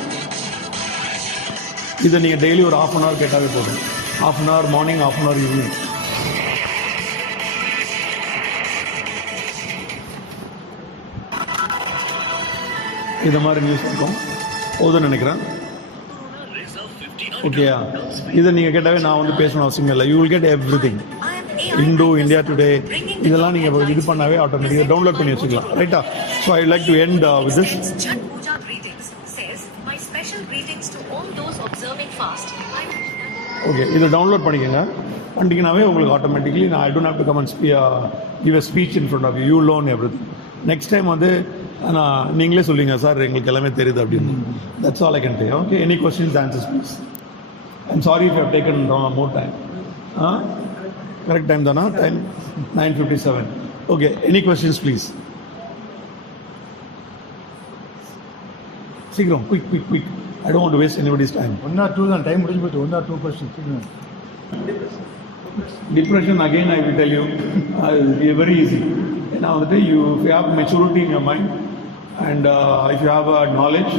இதை நீங்கள் டெய்லி ஒரு 1/2 hour கேட்டாவே போதும். 1/2 hour மார்னிங், 1/2 hour ஈவினிங். இந்த மாதிரி நியூஸ் இருக்கும் போதும்னு நினைக்கிறேன். ஓகேயா, இதை நீங்கள் கேட்டாவே நான் வந்து பேசணும் அவசியம் இல்லை. You will get every thing. Hindu, India today, இதெல்லாம் நீங்கள் இது பண்ணாவே ஆட்டோமேட்டிக்காக டவுன்லோட் பண்ணி வச்சுக்கலாம். ரைட்டா? So I like to end with this. Okay, இதை டவுன்லோட் பண்ணிட்டீங்கன்னாவே உங்களுக்கு ஆட்டோமேட்டிக்லி நான் I don't have to come and give a speech in front of you. You learn everything. Next time வந்து நான் நீங்களே சொல்லுங்க, சார் எங்களுக்கு எல்லாமே தெரியுது அப்படின்னு. That's all I can take. Okay, any questions, answers please. I'm sorry if you have taken more time. Correct time தானா? Time 9:57. Okay, any questions please. சீக்கிரம், quick. I don't want to waste anybody's time. 1 or 2 தான் time முடிஞ்சு போச்சு. 1 or 2 questions. Depression, again I will tell you, is very easy. Now that if you have maturity in your mind and if you have knowledge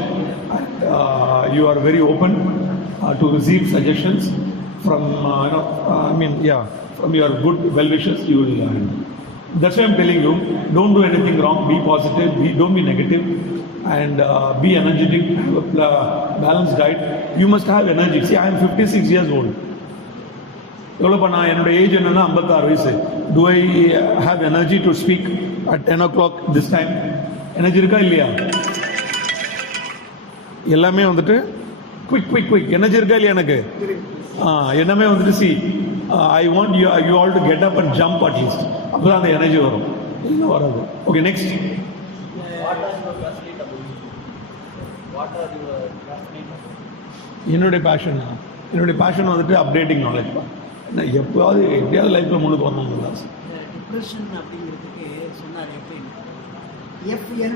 and you are very open to receive suggestions from from your good well-wishers, you will learn. That's why I'm telling you, don't do anything wrong. Be positive. Don't be negative. And be energetic, have a balanced diet. You must have energy. See, I am 56 years old. எவ்வளோப்பா நான் என்னோட age என்னன்னா 56 வயசு. Do I have energy to speak at 10 o'clock this time? Energy இருக்கா இல்லையா? எல்லாமே வந்துட்டு quick energy இருக்கா இல்லையா? எனக்கு எல்லாமே வந்துட்டு see, I want you all to get up and jump at least. அப்பதான் அந்த எனர்ஜி வரும். இல்லை வராது. Okay, next. என்னுடைய பேஷன் வந்துட்டு அப்டேட்டிங் நாலேஜ். எப்படியாவது லைஃப்ல முன்னுக்கு வரணும். டிப்ரெஷன் அப்படிங்கிறதுக்கு சொன்னார் எப்படின்னு FLY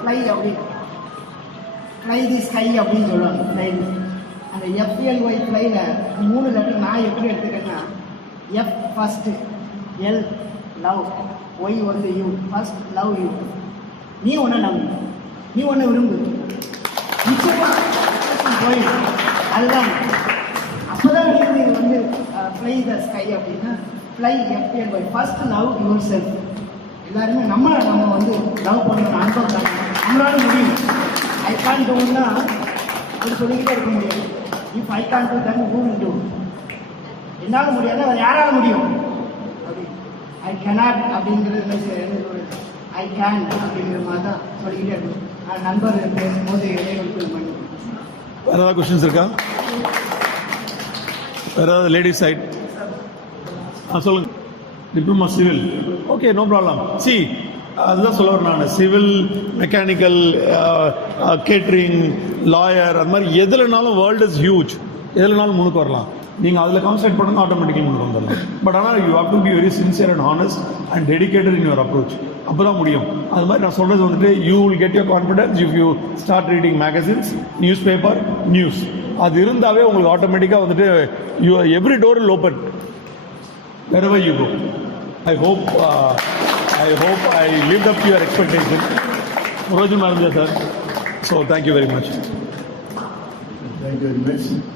ஃப்ளை அப்படின்னு ஃப்ளை தி ஸ்கை அப்படின்னு சொல்லுவாங்க. ஃப்ளை அந்த FLY ஃப்ளைல 3 லெட்டர் நான் எப்படி எடுத்துக்கேன்னா F first, L love, Y வந்து யூ. First love you. நீ ஒன்று நம்பு, நீ ஒன்று விரும்பு, நிச்சயமாக போயிடும். அதுதான் அப்போதான் நீங்கள் வந்து ஃப்ளை த ஸ்கை அப்படின்னா fly FLY first love your self. எல்லாருமே நம்ம வந்து லவ் பண்ணணும், அனுபவம் பண்ணணும். நம்மளால முடியும். ஐ கான் டூன்னா அது சொல்லிக்கிட்டே இருக்க முடியாது. If I can't do then who will do. என்னால் முடியாது, அது யாரால் முடியும்? அப்படி ஐ கேனாட் அப்படிங்கிறது ஐ கேன் அப்படிங்கிற மாதிரி தான் சொல்லிக்கிட்டே இருக்கணும். நண்பர் பேசும்போது இடைவெளிகள் பண்ணி. வேறு ஏதாவது கொஸ்டின்ஸ் இருக்கா? வேறு ஏதாவது லேடிஸ் சைட்? சொல்லுங்கள். Diploma civil. Okay, no problem. See, அதுதான் சொல்ல வரேன் நான். சிவில், மெக்கானிக்கல், கேட்ரிங், லாயர், அது மாதிரி எதுலனாலும் வேர்ல்டு இஸ் ஹியூஜ். எதுலனாலும் முன்னுக்கு வரலாம். நீங்கள் அதில் கான்சன்ட்ரேட் பண்ணுங்க, ஆட்டோமேட்டிக்கலி முன்னுக்கு வந்துடலாம். பட் ஆனால் you have to be very sincere and honest and dedicated in your approach. அப்போ தான் முடியும். அது மாதிரி நான் சொல்கிறது வந்துட்டு you will get your confidence if you start reading magazines, news paper, news. அது இருந்தாவே உங்களுக்கு ஆட்டோமேட்டிக்காக வந்துட்டு you every door will open wherever you go. I hope I lived up to your expectation. Muraju Maranja sir. So thank you very much. Thank you very much.